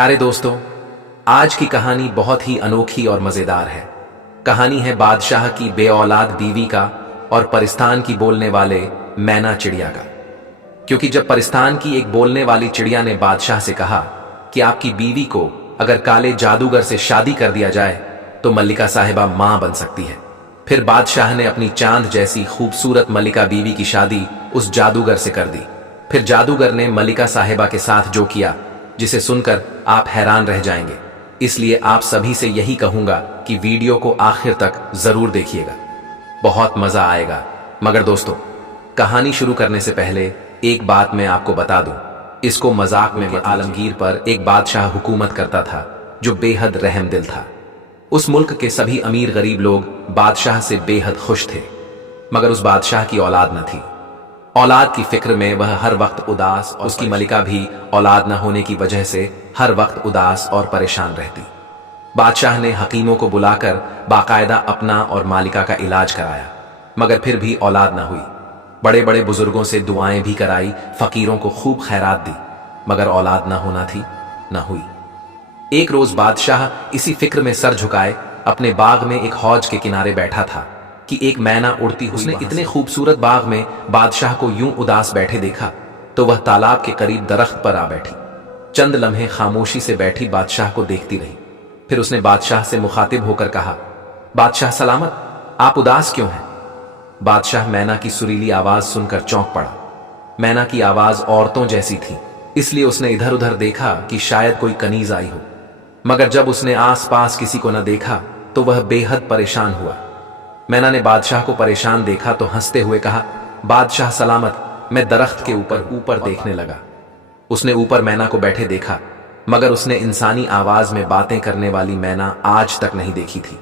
प्यारे दोस्तों, आज की कहानी बहुत ही अनोखी और मजेदार है। कहानी है बादशाह की बे औलाद बीवी का और परिस्तान की बोलने वाले मैना चिड़िया का। क्योंकि जब परिस्तान की एक बोलने वाली चिड़िया ने बादशाह से कहा कि आपकी बीवी को अगर काले जादूगर से शादी कर दिया जाए तो मल्लिका साहिबा मां बन सकती है। फिर बादशाह ने अपनी चांद जैसी खूबसूरत मल्लिका बीवी की शादी उस जादूगर से कर दी। फिर जादूगर ने मल्लिका साहिबा के साथ जो किया, जिसे सुनकर आप हैरान रह जाएंगे। इसलिए आप सभी से यही कहूंगा कि वीडियो को आखिर तक जरूर देखिएगा, बहुत मजा आएगा। मगर दोस्तों, कहानी शुरू करने से पहले एक बात मैं आपको बता दूं। इसको मजाक में आलमगीर पर एक बादशाह हुकूमत करता था जो बेहद रहमदिल था। उस मुल्क के सभी अमीर गरीब लोग बादशाह से बेहद खुश थे, मगर उस बादशाह की औलाद न थी। औलाद की फिक्र में वह हर वक्त उदास, और उसकी मलिका भी औलाद न होने की वजह से हर वक्त उदास और परेशान रहती। बादशाह ने हकीमों को बुलाकर बाकायदा अपना और मालिका का इलाज कराया, मगर फिर भी औलाद न हुई। बड़े बड़े बुजुर्गों से दुआएं भी कराई, फकीरों को खूब खैरात दी, मगर औलाद न होना थी, न हुई। एक रोज बादशाह इसी फिक्र में सर झुकाए अपने बाग में एक हौज के किनारे बैठा था कि एक मैना उड़ती हुई उसने इतने खूबसूरत बाग में बादशाह को यूं उदास बैठे देखा तो वह तालाब के करीब दरख्त पर आ बैठी। चंद लम्हे खामोशी से बैठी बादशाह को देखती रही। फिर उसने बादशाह से मुखातिब होकर कहा, बादशाह सलामत, आप उदास क्यों हैं? बादशाह मैना की सुरीली आवाज सुनकर चौंक पड़ा। मैना की आवाज औरतों जैसी थी, इसलिए उसने इधर उधर देखा कि शायद कोई कनीज आई हो, मगर जब उसने आस पास किसी को न देखा तो वह बेहद परेशान हुआ। मैना ने बादशाह को परेशान देखा तो हंसते हुए कहा, बादशाह सलामत, मैं दरख्त के ऊपर देखने लगा। उसने ऊपर मैना को बैठे देखा, मगर उसने इंसानी आवाज में बातें करने वाली मैना आज तक नहीं देखी थी।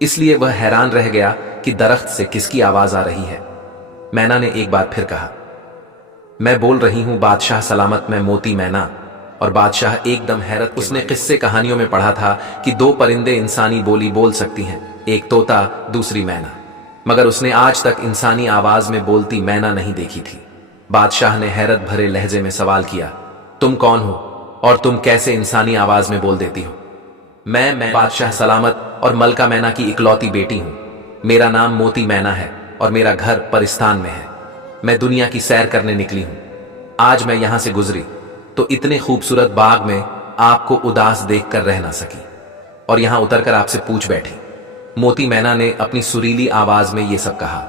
इसलिए वह हैरान रह गया कि दरख्त से किसकी आवाज आ रही है। मैना ने एक बार फिर कहा, मैं बोल रही हूं बादशाह सलामत, मैं मोती मैना। और बादशाह एकदम हैरत। उसने किस्से कहानियों में पढ़ा था कि दो परिंदे इंसानी बोली बोल सकती हैं, एक तोता, दूसरी मैना, मगर उसने आज तक इंसानी आवाज में बोलती मैना नहीं देखी थी। बादशाह ने हैरत भरे लहजे में सवाल किया, तुम कौन हो और तुम कैसे इंसानी आवाज में बोल देती हो? मैं बादशाह सलामत और मलका मैना की इकलौती बेटी हूं। मेरा नाम मोती मैना है और मेरा घर परिस्तान में है। मैं दुनिया की सैर करने निकली हूं। आज मैं यहां से गुजरी तो इतने खूबसूरत बाग में आपको उदास देखकर रह ना सकी और यहां उतरकर आपसे पूछ बैठी। मोती मैना ने अपनी सुरीली आवाज में यह सब कहा।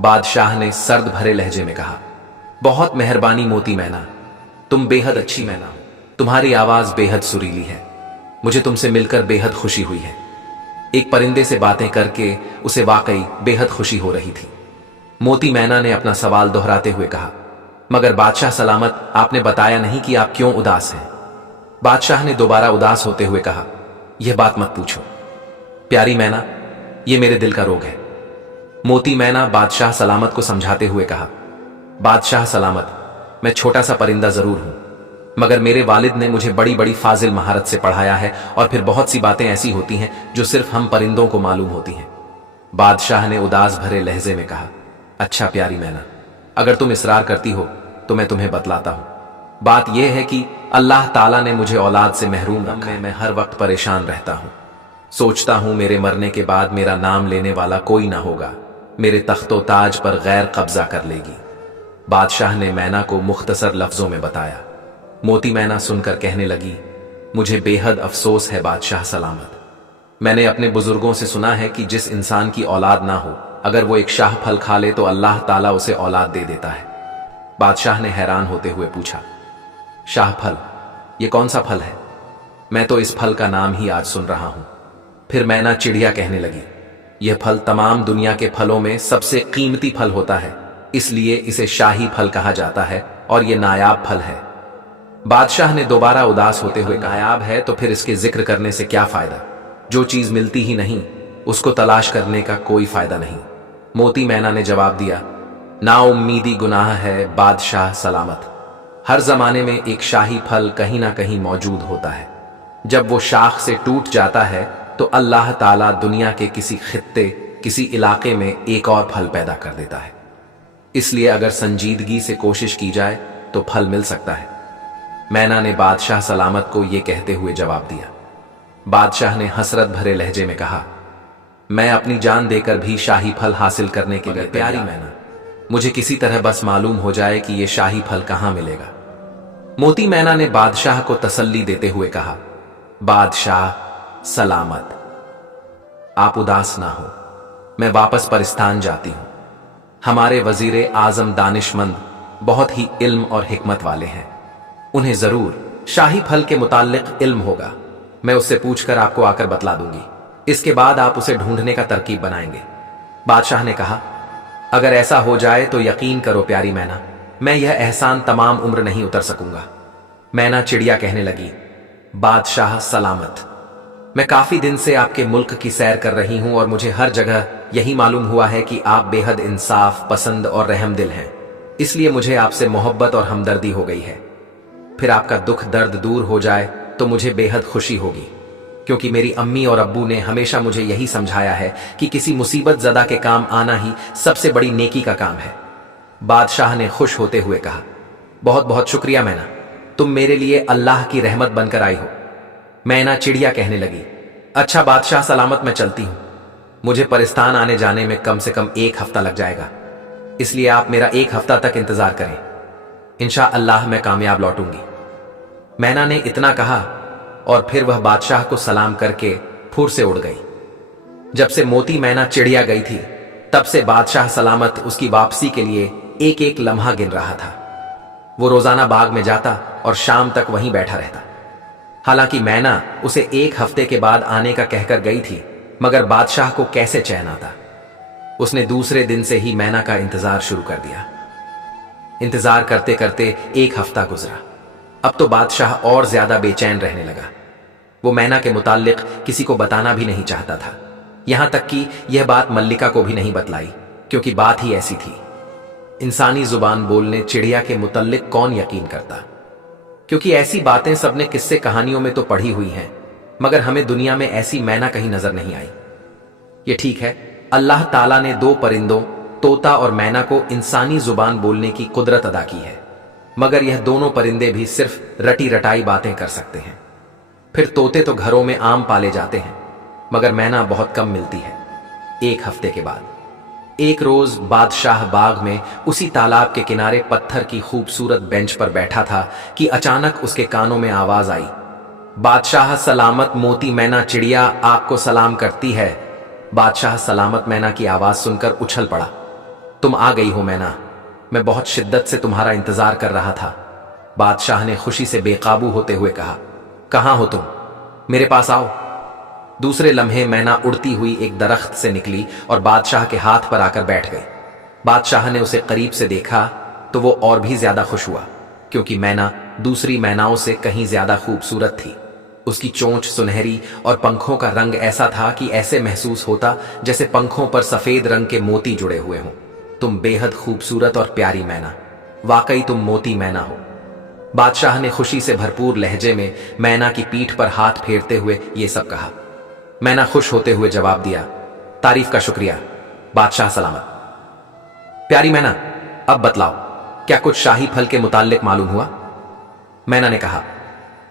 बादशाह ने सर्द भरे लहजे में कहा, बहुत मेहरबानी मोती मैना, तुम बेहद अच्छी मैना हो। तुम्हारी आवाज बेहद सुरीली है। मुझे तुमसे मिलकर बेहद खुशी हुई है। एक परिंदे से बातें करके उसे वाकई बेहद खुशी हो रही थी। मोती मैना ने अपना सवाल दोहराते हुए कहा, मगर बादशाह सलामत, आपने बताया नहीं कि आप क्यों उदास हैं। बादशाह ने दोबारा उदास होते हुए कहा, यह बात मत पूछो प्यारी मैना, यह मेरे दिल का रोग है। मोती मैना बादशाह सलामत को समझाते हुए कहा, बादशाह सलामत, मैं छोटा सा परिंदा जरूर हूं, मगर मेरे वालिद ने मुझे बड़ी बड़ी फाजिल महारत से पढ़ाया है और फिर बहुत सी बातें ऐसी होती हैं जो सिर्फ हम परिंदों को मालूम होती हैं। बादशाह ने उदास भरे लहजे में कहा, अच्छा प्यारी मैना, अगर तुम इसरार करती हो तो मैं तुम्हें बतलाता हूं। बात यह है कि अल्लाह ताला ने मुझे औलाद से महरूम रखा है। मैं हर वक्त परेशान रहता हूं। सोचता हूं मेरे मरने के बाद मेरा नाम लेने वाला कोई ना होगा, मेरे तख्तो ताज पर गैर कब्जा कर लेगी। बादशाह ने मैना को मुख्तसर लफ्जों में बताया। मोती मैना सुनकर कहने लगी, मुझे बेहद अफसोस है बादशाह सलामत। मैंने अपने बुजुर्गों से सुना है कि जिस इंसान की औलाद ना हो, अगर वो एक शाह फल खा ले तो अल्लाह ताला उसे औलाद दे देता है। बादशाह ने हैरान होते हुए पूछा, शाह फल, ये कौन सा फल है? मैं तो इस फल का नाम ही आज सुन रहा हूं। फिर मैना चिड़िया कहने लगी, यह फल तमाम दुनिया के फलों में सबसे कीमती फल होता है, इसलिए इसे शाही फल कहा जाता है और यह नायाब फल है। बादशाह ने दोबारा उदास होते हुए कहा, नायाब है तो फिर इसके जिक्र करने से क्या फायदा? जो चीज मिलती ही नहीं उसको तलाश करने का कोई फायदा नहीं। मोती मैना ने जवाब दिया, नाउम्मीदी गुनाह है बादशाह सलामत। हर जमाने में एक शाही फल कहीं ना कहीं मौजूद होता है। जब वो शाख से टूट जाता है तो अल्लाह ताला दुनिया के किसी खित्ते, किसी इलाके में एक और फल पैदा कर देता है। इसलिए अगर संजीदगी से कोशिश की जाए तो फल मिल सकता है। मैना ने बादशाह सलामत को यह कहते हुए जवाब दिया। बादशाह ने हसरत भरे लहजे में कहा, मैं अपनी जान देकर भी शाही फल हासिल करने के लिए प्यारी मैना, मुझे किसी तरह बस मालूम हो जाए कि यह शाही फल कहां मिलेगा। मोती मैना ने बादशाह को तसल्ली देते हुए कहा, बादशाह सलामत, आप उदास ना हो, मैं वापस परिस्तान जाती हूं। हमारे वजीरे आजम दानिशमंद, बहुत ही इल्म और हिकमत वाले हैं, उन्हें जरूर शाही फल के मुताल्लिक इल्म होगा। मैं उससे पूछकर आपको आकर बतला दूंगी, इसके बाद आप उसे ढूंढने का तरकीब बनाएंगे। बादशाह ने कहा, अगर ऐसा हो जाए तो यकीन करो प्यारी मैना, मैं यह एहसान तमाम उम्र नहीं उतर सकूंगा। मैना चिड़िया कहने लगी, बादशाह सलामत, मैं काफी दिन से आपके मुल्क की सैर कर रही हूं और मुझे हर जगह यही मालूम हुआ है कि आप बेहद इंसाफ पसंद और रहम दिल हैं, इसलिए मुझे आपसे मोहब्बत और हमदर्दी हो गई है। फिर आपका दुख दर्द दूर हो जाए तो मुझे बेहद खुशी होगी, क्योंकि मेरी अम्मी और अब्बू ने हमेशा मुझे यही समझाया है कि किसी मुसीबत ज़दा के काम आना ही सबसे बड़ी नेकी का काम है। बादशाह ने खुश होते हुए कहा, बहुत बहुत शुक्रिया मैना, तुम मेरे लिए अल्लाह की रहमत बनकर आई हो। मैना चिड़िया कहने लगी, अच्छा बादशाह सलामत, मैं चलती हूं, मुझे परिस्तान आने जाने में कम से कम 1 हफ्ता लग जाएगा, इसलिए आप मेरा 1 हफ्ता तक इंतजार करें, इंशाअल्लाह मैं कामयाब लौटूंगी। मैना ने इतना कहा और फिर वह बादशाह को सलाम करके फुर से उड़ गई। जब से मोती मैना चिड़िया गई थी, तब से बादशाह सलामत उसकी वापसी के लिए एक एक लम्हा गिन रहा था। वो रोजाना बाग में जाता और शाम तक वहीं बैठा रहता। हालांकि मैना उसे 1 हफ्ते के बाद आने का कहकर गई थी, मगर बादशाह को कैसे चैन आता। उसने दूसरे दिन से ही मैना का इंतजार शुरू कर दिया। इंतजार करते करते 1 हफ्ता गुजरा। अब तो बादशाह और ज्यादा बेचैन रहने लगा। वो मैना के मुताल्लिक किसी को बताना भी नहीं चाहता था, यहां तक कि यह बात मल्लिका को भी नहीं बतलाई, क्योंकि बात ही ऐसी थी। इंसानी जुबान बोलने चिड़िया के मुताल्लिक कौन यकीन करता, क्योंकि ऐसी बातें सबने किस्से कहानियों में तो पढ़ी हुई हैं, मगर हमें दुनिया में ऐसी मैना कहीं नजर नहीं आई। ये ठीक है, अल्लाह ताला ने 2 परिंदों तोता और मैना को इंसानी जुबान बोलने की कुदरत अदा की है, मगर यह दोनों परिंदे भी सिर्फ रटी रटाई बातें कर सकते हैं। फिर तोते तो घरों में आम पाले जाते हैं, मगर मैना बहुत कम मिलती है। 1 हफ्ते के बाद एक रोज बादशाह बाग में उसी तालाब के किनारे पत्थर की खूबसूरत बेंच पर बैठा था कि अचानक उसके कानों में आवाज आई, बादशाह सलामत, मोती मैना चिड़िया आपको सलाम करती है। बादशाह सलामत मैना की आवाज सुनकर उछल पड़ा, तुम आ गई हो मैना, मैं बहुत शिद्दत से तुम्हारा इंतजार कर रहा था। बादशाह ने खुशी से बेकाबू होते हुए कहा, कहां हो तुम, मेरे पास आओ। दूसरे लम्हे मैना उड़ती हुई एक दरख्त से निकली और बादशाह के हाथ पर आकर बैठ गई। बादशाह ने उसे करीब से देखा तो वो और भी ज्यादा खुश हुआ, क्योंकि मैना दूसरी मैनाओं से कहीं ज्यादा खूबसूरत थी। उसकी चोंच सुनहरी और पंखों का रंग ऐसा था कि ऐसे महसूस होता जैसे पंखों पर सफेद रंग के मोती जुड़े हुए हों। तुम बेहद खूबसूरत और प्यारी मैना, वाकई तुम मोती मैना हो। बादशाह ने खुशी से भरपूर लहजे में मैना की पीठ पर हाथ फेरते हुए ये सब कहा। मैना खुश होते हुए जवाब दिया, तारीफ का शुक्रिया बादशाह सलामत। प्यारी मैना, अब बतलाओ, क्या कुछ शाही फल के मुताल्लिक मालूम हुआ? मैना ने कहा,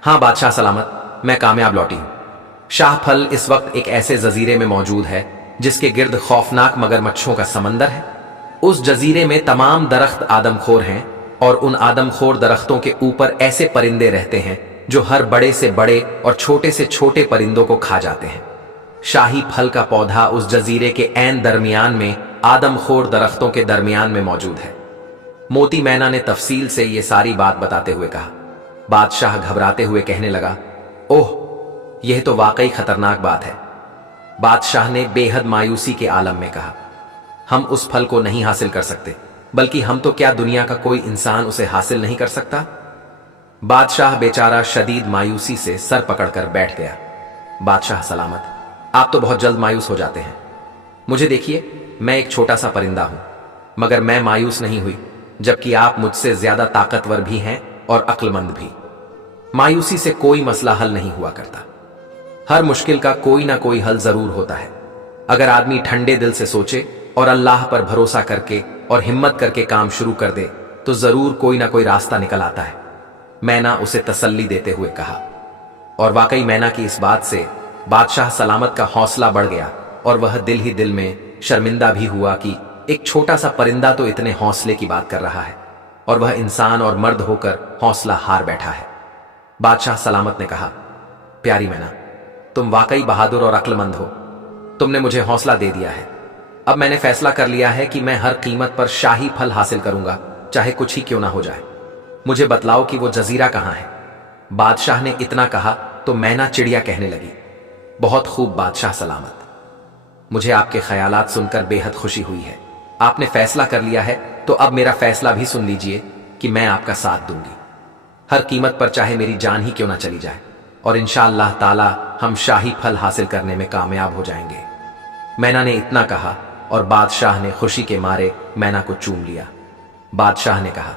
हां बादशाह सलामत, मैं कामयाब लौटी हूं। शाह फल इस वक्त एक ऐसे जजीरे में मौजूद है जिसके गिर्द खौफनाक मगरमच्छों का समंदर है। उस जजीरे में तमाम दरख्त आदमखोर हैं और उन आदमखोर दरख्तों के ऊपर ऐसे परिंदे रहते हैं जो हर बड़े से बड़े और छोटे से छोटे परिंदों को खा जाते हैं। शाही फल का पौधा उस जजीरे के ऐन दरमियान में आदमखोर दरख्तों के दरमियान में मौजूद है। मोती मैना ने तफसील से ये सारी बात बताते हुए कहा। बादशाह घबराते हुए कहने लगा, ओह, यह तो वाकई खतरनाक बात है। बादशाह ने बेहद मायूसी के आलम में कहा, हम उस फल को नहीं हासिल कर सकते, बल्कि हम तो क्या दुनिया का कोई इंसान उसे हासिल नहीं कर सकता। बादशाह बेचारा शदीद मायूसी से सर पकड़कर बैठ गया। बादशाह सलामत, आप तो बहुत जल्द मायूस हो जाते हैं। मुझे देखिए, मैं एक छोटा सा परिंदा हूं, मगर मैं मायूस नहीं हुई, जबकि आप मुझसे ज्यादा ताकतवर भी हैं और अक्लमंद भी। मायूसी से कोई मसला हल नहीं हुआ करता। हर मुश्किल का कोई ना कोई हल जरूर होता है। अगर आदमी ठंडे दिल से सोचे और अल्लाह पर भरोसा करके और हिम्मत करके काम शुरू कर दे तो जरूर कोई ना कोई रास्ता निकल आता है। मैना उसे तसल्ली देते हुए कहा। और वाकई मैना की इस बात से बादशाह सलामत का हौसला बढ़ गया और वह दिल ही दिल में शर्मिंदा भी हुआ कि एक छोटा सा परिंदा तो इतने हौसले की बात कर रहा है और वह इंसान और मर्द होकर हौसला हार बैठा है। बादशाह सलामत ने कहा, प्यारी मैना, तुम वाकई बहादुर और अक्लमंद हो। तुमने मुझे हौसला दे दिया है। अब मैंने फैसला कर लिया है कि मैं हर कीमत पर शाही फल हासिल करूंगा, चाहे कुछ ही क्यों ना हो जाए। मुझे बतलाओ कि वो जजीरा कहां है। बादशाह ने इतना कहा तो मैना चिड़िया कहने लगी, बहुत खूब बादशाह सलामत, मुझे आपके ख्यालात सुनकर बेहद खुशी हुई है। आपने फैसला कर लिया है तो अब मेरा फैसला भी सुन लीजिए कि मैं आपका साथ दूंगी, हर कीमत पर, चाहे मेरी जान ही क्यों ना चली जाए, और इंशाअल्लाह ताला हम शाही फल हासिल करने में कामयाब हो जाएंगे। मैना ने इतना कहा और बादशाह ने खुशी के मारे मैना को चूम लिया। बादशाह ने कहा,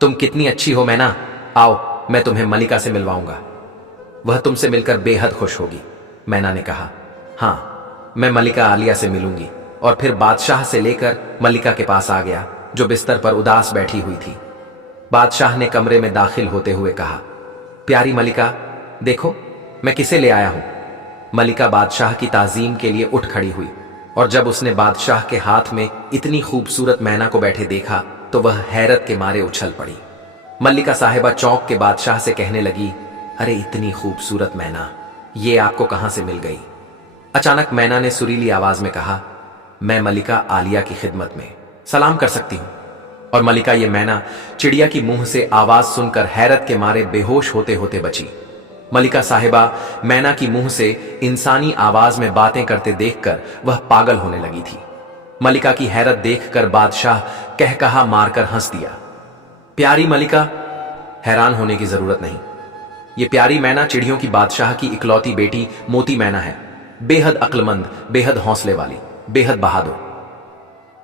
तुम कितनी अच्छी हो मैना, आओ मैं तुम्हें मलिका से मिलवाऊंगा, वह तुमसे मिलकर बेहद खुश होगी। मैना ने कहा, हाँ मैं मलिका आलिया से मिलूंगी। और फिर बादशाह से लेकर मलिका के पास आ गया जो बिस्तर पर उदास बैठी हुई थी। बादशाह ने कमरे में दाखिल होते हुए कहा, प्यारी मलिका, देखो मैं किसे ले आया हूं। मलिका बादशाह की ताजीम के लिए उठ खड़ी हुई और जब उसने बादशाह के हाथ में इतनी खूबसूरत मैना को बैठे देखा तो वह हैरत के मारे उछल पड़ी। मल्लिका साहिबा चौंक के बादशाह से कहने लगी, अरे इतनी खूबसूरत मैना, ये आपको कहां से मिल गई। अचानक मैना ने सुरीली आवाज में कहा, मैं मलिका आलिया की खिदमत में सलाम कर सकती हूं। और मलिका ये मैना चिड़िया की मुंह से आवाज सुनकर हैरत के मारे बेहोश होते होते बची। मलिका साहिबा मैना की मुंह से इंसानी आवाज में बातें करते देखकर वह पागल होने लगी थी। मलिका की हैरत देखकर बादशाह कहकहा मारकर हंस दिया। प्यारी मलिका, हैरान होने की जरूरत नहीं, ये प्यारी मैना चिड़ियों की बादशाह की इकलौती बेटी मोती मैना है, बेहद अक्लमंद, बेहद हौसले वाली, बेहद बहादुर।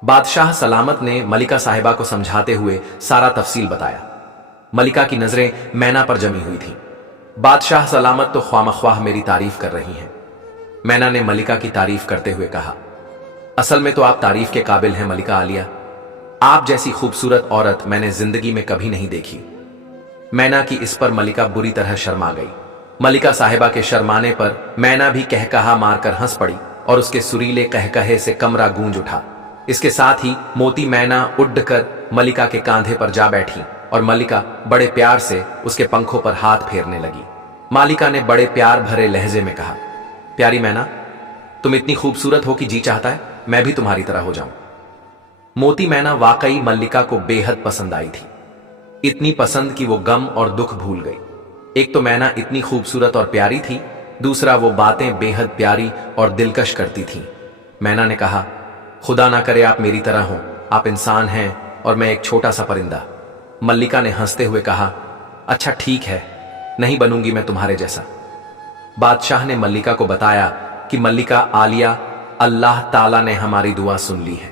बादशाह सलामत ने मलिका साहिबा को समझाते हुए सारा तफसील बताया। मलिका की नजरें मैना पर जमी हुई थी। बादशाह सलामत तो ख्वामख्वाह मेरी तारीफ कर रही हैं। मैना ने मलिका की तारीफ करते हुए कहा, असल में तो आप तारीफ के काबिल हैं मलिका आलिया, आप जैसी खूबसूरत औरत मैंने जिंदगी में कभी नहीं देखी। मैना की इस पर मलिका बुरी तरह शर्मा गई। मलिका साहिबा के शर्माने पर मैना भी कहकहा मारकर हंस पड़ी और उसके सुरीले कहकहे से कमरा गूंज उठा। इसके साथ ही मोती मैना उड़कर मलिका के कांधे पर जा बैठी और मलिका बड़े प्यार से उसके पंखों पर हाथ फेरने लगी। मालिका ने बड़े प्यार भरे लहजे में कहा, प्यारी मैना, तुम इतनी खूबसूरत हो कि जी चाहता है मैं भी तुम्हारी तरह हो जाऊं। मोती मैना वाकई मल्लिका को बेहद पसंद आई थी, इतनी पसंद कि वो गम और दुख भूल गई। एक तो मैना इतनी खूबसूरत और प्यारी थी, दूसरा वो बातें बेहद प्यारी और दिलकश करती थीं। मैना ने कहा, खुदा ना करे आप मेरी तरह हो, आप इंसान हैं और मैं एक छोटा सा परिंदा। मल्लिका ने हंसते हुए कहा, अच्छा ठीक है, नहीं बनूंगी मैं तुम्हारे जैसा। बादशाह ने मल्लिका को बताया कि मल्लिका आलिया, अल्लाह ताला ने हमारी दुआ सुन ली है,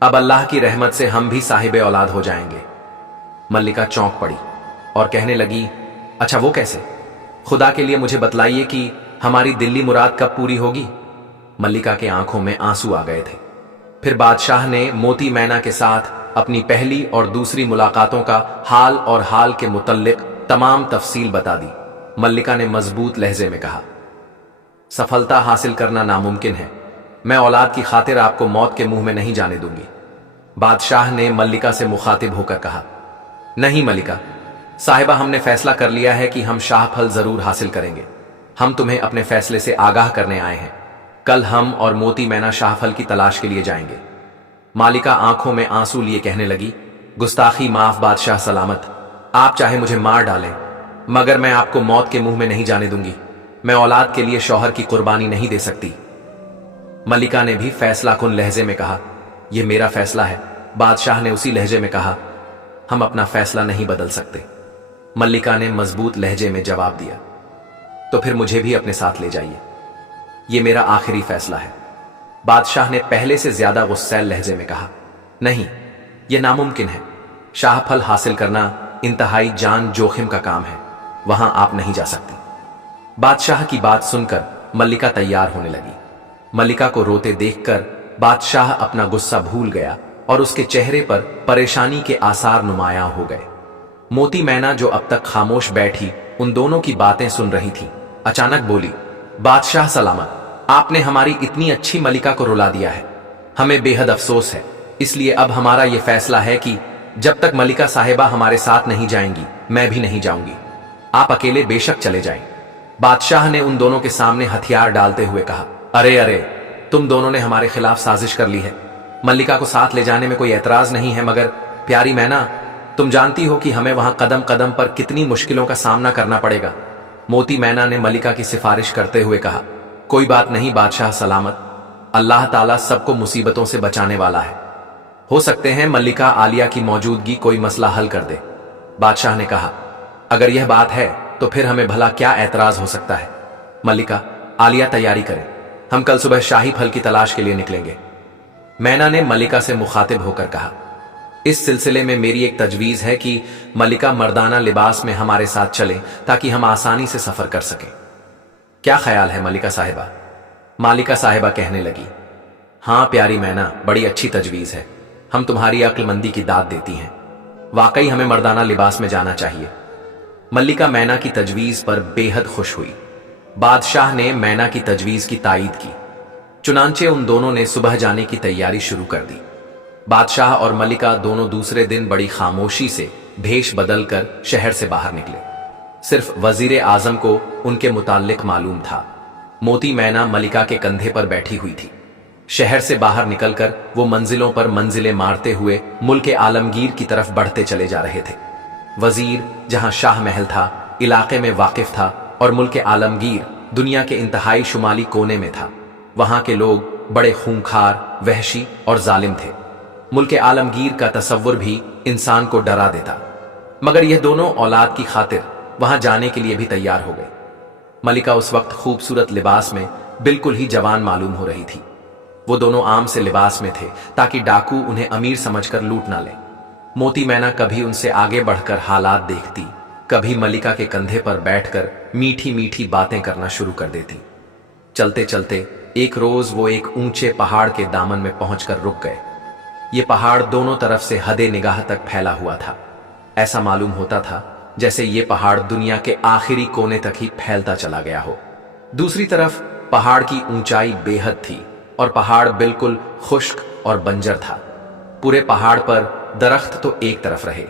अब अल्लाह की रहमत से हम भी साहिबे औलाद हो जाएंगे। मल्लिका चौंक पड़ी और कहने लगी, अच्छा वो कैसे? खुदा के लिए मुझे बतलाइए कि हमारी दिल्ली मुराद कब पूरी होगी। मल्लिका के आंखों में आंसू आ गए थे। फिर बादशाह ने मोती मैना के साथ अपनी पहली और दूसरी मुलाकातों का हाल और हाल के मुतल्लिक तमाम तफसील बता दी। मल्लिका ने मजबूत लहजे में कहा, सफलता हासिल करना नामुमकिन है, मैं औलाद की खातिर आपको मौत के मुंह में नहीं जाने दूंगी। बादशाह ने मल्लिका से मुखातिब होकर कहा, नहीं मल्लिका साहिबा, हमने फैसला कर लिया है कि हम शाहफल जरूर हासिल करेंगे। हम तुम्हें अपने फैसले से आगाह करने आए हैं। कल हम और मोती मैना शाहफल की तलाश के लिए जाएंगे। मालिका आंखों में आंसू लिए कहने लगी, गुस्ताखी माफ बादशाह सलामत, आप चाहे मुझे मार डालें मगर मैं आपको मौत के मुंह में नहीं जाने दूंगी। मैं औलाद के लिए शौहर की कुर्बानी नहीं दे सकती। मल्लिका ने भी फैसला कुन लहजे में कहा, यह मेरा फैसला है। बादशाह ने उसी लहजे में कहा, हम अपना फैसला नहीं बदल सकते। मल्लिका ने मजबूत लहजे में जवाब दिया, तो फिर मुझे भी अपने साथ ले जाइए, यह मेरा आखिरी फैसला है। बादशाह ने पहले से ज्यादा गुस्सैल लहजे में कहा, नहीं यह नामुमकिन है। शाहफल हासिल करना इंतहाई जान जोखिम का काम है, वहां आप नहीं जा सकती। बादशाह की बात सुनकर मल्लिका तैयार होने लगी। मल्लिका को रोते देखकर बादशाह अपना गुस्सा भूल गया और उसके चेहरे पर परेशानी के आसार नुमायां हो गए। मोती मैना जो अब तक खामोश बैठी उन दोनों की बातें सुन रही थी, अचानक बोली, बादशाह सलामत, आपने हमारी इतनी अच्छी मलिका को रुला दिया है। हमें बेहद अफसोस है। इसलिए अब हमारा यह फैसला है कि जब तक मलिका साहिबा हमारे साथ नहीं जाएंगी, मैं भी नहीं जाऊंगी। आप अकेले बेशक चले जाएं। बादशाह ने उन दोनों के सामने हथियार डालते हुए कहा, अरे अरे, तुम दोनों ने हमारे खिलाफ साजिश कर ली है। मल्लिका को साथ ले जाने में कोई एतराज नहीं है, मगर प्यारी मैना, तुम जानती हो कि हमें वहां कदम कदम पर कितनी मुश्किलों का सामना करना पड़ेगा। मोती मैना ने मल्लिका की सिफारिश करते हुए कहा, कोई बात नहीं बादशाह सलामत, अल्लाह ताला सबको मुसीबतों से बचाने वाला है। हो सकते हैं मल्लिका आलिया की मौजूदगी कोई मसला हल कर दे। बादशाह ने कहा, अगर यह बात है तो फिर हमें भला क्या एतराज हो सकता है। मल्लिका, आलिया तैयारी करें, हम कल सुबह शाही फल की तलाश के लिए निकलेंगे। मैना ने मल्लिका से मुखातिब होकर कहा, इस सिलसिले में मेरी एक तजवीज है कि मल्लिका मर्दाना लिबास में हमारे साथ चले ताकि हम आसानी से सफर कर सकें। क्या ख्याल है मल्लिका साहिबा? मालिका साहिबा कहने लगी, हां प्यारी मैना, बड़ी अच्छी तजवीज है। हम तुम्हारी अक्लमंदी की दाद देती हैं। वाकई हमें मर्दाना लिबास में जाना चाहिए। मल्लिका मैना की तजवीज पर बेहद खुश हुई। बादशाह ने मैना की तजवीज की तायीद की। चुनांचे उन दोनों ने सुबह जाने की तैयारी शुरू कर दी। बादशाह और मल्लिका दोनों दूसरे दिन बड़ी खामोशी से भेष बदलकर शहर से बाहर निकले। सिर्फ वजीर आजम को उनके मुताल्लिक मालूम था। मोती मैना मल्लिका के कंधे पर बैठी हुई थी। शहर से बाहर निकलकर वो मंजिलों पर मंजिलें मारते हुए मुल्क आलमगीर की तरफ बढ़ते चले जा रहे थे। वजीर जहां शाह महल था, इलाके में वाकिफ था, और मुल्क आलमगीर दुनिया के इंतहाई शुमाली कोने में था। वहां के लोग बड़े खूंखार, वहशी और जालिम थे। मुल्क आलमगीर का तसव्वुर भी इंसान को डरा देता। मगर यह दोनों औलाद की खातिर वहां जाने के लिए भी तैयार हो गए। मल्लिका उस वक्त खूबसूरत लिबास में बिल्कुल ही जवान मालूम हो रही थी। वो दोनों आम से लिबास में थे ताकि डाकू उन्हें अमीर समझकर लूट ना ले। मोती मैना कभी उनसे आगे बढ़कर हालात देखती, कभी मल्लिका के कंधे पर बैठकर मीठी मीठी बातें करना शुरू कर देती। चलते चलते एक रोज वो एक ऊंचे पहाड़ के दामन में पहुंचकर रुक गए। ये पहाड़ दोनों तरफ से हदे निगाह तक फैला हुआ था। ऐसा मालूम होता था जैसे ये पहाड़ दुनिया के आखिरी कोने तक ही फैलता चला गया हो। दूसरी तरफ पहाड़ की ऊंचाई बेहद थी और पहाड़ बिल्कुल खुश्क और बंजर था। पूरे पहाड़ पर दरख्त तो एक तरफ रहे,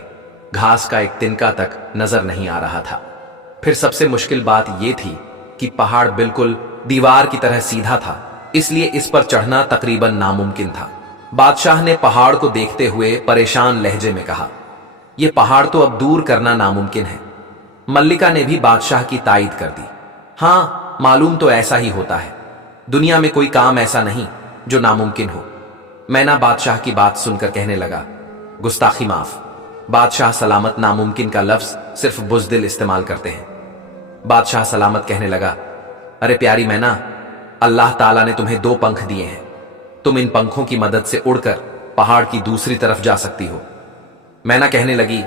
घास का एक तिनका तक नजर नहीं आ रहा था। फिर सबसे मुश्किल बात यह थी कि पहाड़ बिल्कुल दीवार की तरह सीधा था, इसलिए इस पर चढ़ना तकरीबन नामुमकिन था। बादशाह ने पहाड़ को देखते हुए परेशान लहजे में कहा, यह पहाड़ तो अब दूर करना नामुमकिन है। मल्लिका ने भी बादशाह की तायीद कर दी, हां मालूम तो ऐसा ही होता है। दुनिया में कोई काम ऐसा नहीं जो नामुमकिन हो। मैना बादशाह की बात सुनकर कहने लगा, गुस्ताखी माफ, बादशाह सलामत नामुमकिन का लफ्ज सिर्फ बुज़दिल इस्तेमाल करते हैं। बादशाह सलामत कहने लगा, अरे प्यारी मैना, अल्लाह ताला ने तुम्हें 2 पंख दिए हैं। तुम इन पंखों की मदद से उड़कर पहाड़ की दूसरी तरफ जा सकती हो। मैना कहने लगी,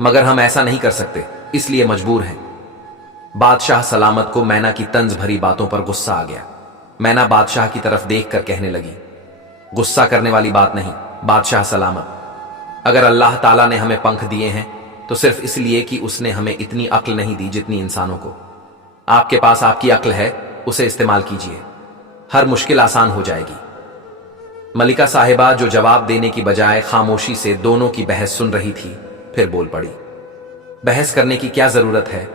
मगर हम ऐसा नहीं कर सकते, इसलिए मजबूर हैं। बादशाह सलामत को मैना की तंज भरी बातों पर गुस्सा आ गया। मैना बादशाह की तरफ देखकर कहने लगी, गुस्सा करने वाली बात नहीं बादशाह सलामत, अगर अल्लाह ताला ने हमें पंख दिए हैं तो सिर्फ इसलिए कि उसने हमें इतनी अक्ल नहीं दी जितनी इंसानों को। आपके पास आपकी अक्ल है, उसे इस्तेमाल कीजिए, हर मुश्किल आसान हो जाएगी। मल्लिका साहिबा जो जवाब देने की बजाय खामोशी से दोनों की बहस सुन रही थी, फिर बोल पड़ी, बहस करने की क्या जरूरत है,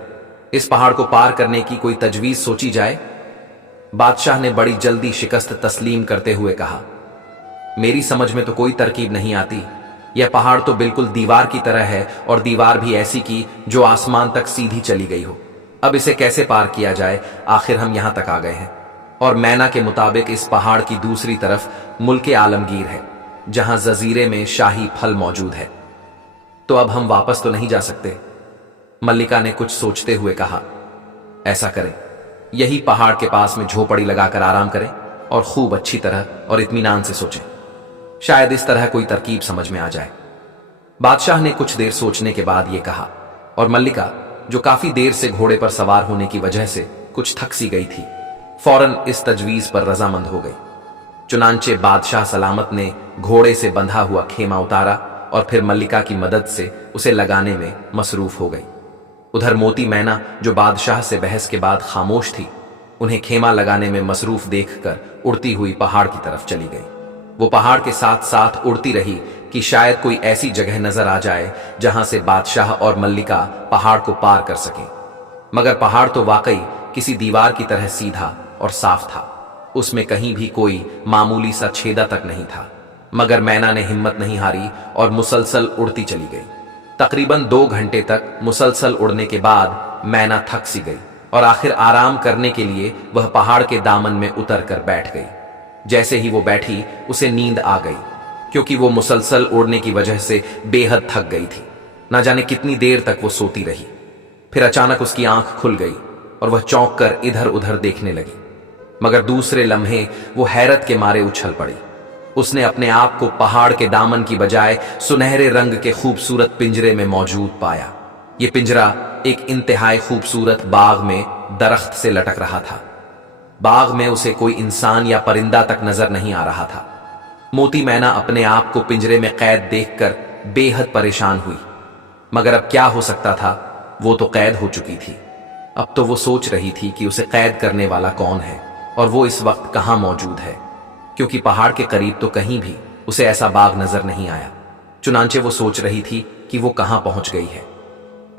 इस पहाड़ को पार करने की कोई तजवीज सोची जाए। बादशाह ने बड़ी जल्दी शिकस्त तस्लीम करते हुए कहा, मेरी समझ में तो कोई तरकीब नहीं आती। यह पहाड़ तो बिल्कुल दीवार की तरह है, और दीवार भी ऐसी की जो आसमान तक सीधी चली गई हो। अब इसे कैसे पार किया जाए? आखिर हम यहां तक आ गए हैं, और मैना के मुताबिक इस पहाड़ की दूसरी तरफ मुल्क आलमगीर है, जहां जजीरे में शाही फल मौजूद है। तो अब हम वापस तो नहीं जा सकते। मल्लिका ने कुछ सोचते हुए कहा, ऐसा करें, यही पहाड़ के पास में झोपड़ी लगाकर आराम करें और खूब अच्छी तरह और इत्मीनान से सोचें। शायद इस तरह कोई तरकीब समझ में आ जाए। बादशाह ने कुछ देर सोचने के बाद यह कहा, और मल्लिका जो काफी देर से घोड़े पर सवार होने की वजह से कुछ थक सी गई थी, फौरन इस तजवीज पर रजामंद हो गई। चुनांचे बादशाह सलामत ने घोड़े से बंधा हुआ खेमा उतारा और फिर मल्लिका की मदद से उसे लगाने में मसरूफ हो गई। उधर मोती मैना, जो बादशाह से बहस के बाद खामोश थी, उन्हें खेमा लगाने में मसरूफ देखकर उड़ती हुई पहाड़ की तरफ चली गई। वो पहाड़ के साथ साथ उड़ती रही कि शायद कोई ऐसी जगह नजर आ जाए जहां से बादशाह और मल्लिका पहाड़ को पार कर सकें। मगर पहाड़ तो वाकई किसी दीवार की तरह सीधा और साफ था। उसमें कहीं भी कोई मामूली सा छेदा तक नहीं था। मगर मैना ने हिम्मत नहीं हारी और मुसलसल उड़ती चली गई। तकरीबन 2 घंटे तक मुसलसल उड़ने के बाद मैना थक सी गई और आखिर आराम करने के लिए वह पहाड़ के दामन में उतर कर बैठ गई। जैसे ही वो बैठी, उसे नींद आ गई, क्योंकि वो मुसलसल उड़ने की वजह से बेहद थक गई थी। न जाने कितनी देर तक वो सोती रही। फिर अचानक उसकी आंख खुल गई और वह चौंक कर इधर उधर देखने लगी। मगर दूसरे लम्हे वो हैरत के मारे उछल पड़ी। उसने अपने आप को पहाड़ के दामन की बजाय सुनहरे रंग के खूबसूरत पिंजरे में मौजूद पाया। ये पिंजरा एक इंतहाई खूबसूरत बाग में दरख्त से लटक रहा था। बाग में उसे कोई इंसान या परिंदा तक नजर नहीं आ रहा था। मोती मैना अपने आप को पिंजरे में कैद देखकर बेहद परेशान हुई। मगर अब क्या हो सकता था, वो तो कैद हो चुकी थी। अब तो वो सोच रही थी कि उसे कैद करने वाला कौन है और वो इस वक्त कहां मौजूद है, क्योंकि पहाड़ के करीब तो कहीं भी उसे ऐसा बाग नजर नहीं आया। चुनांचे वो सोच रही थी कि वो कहां पहुंच गई है।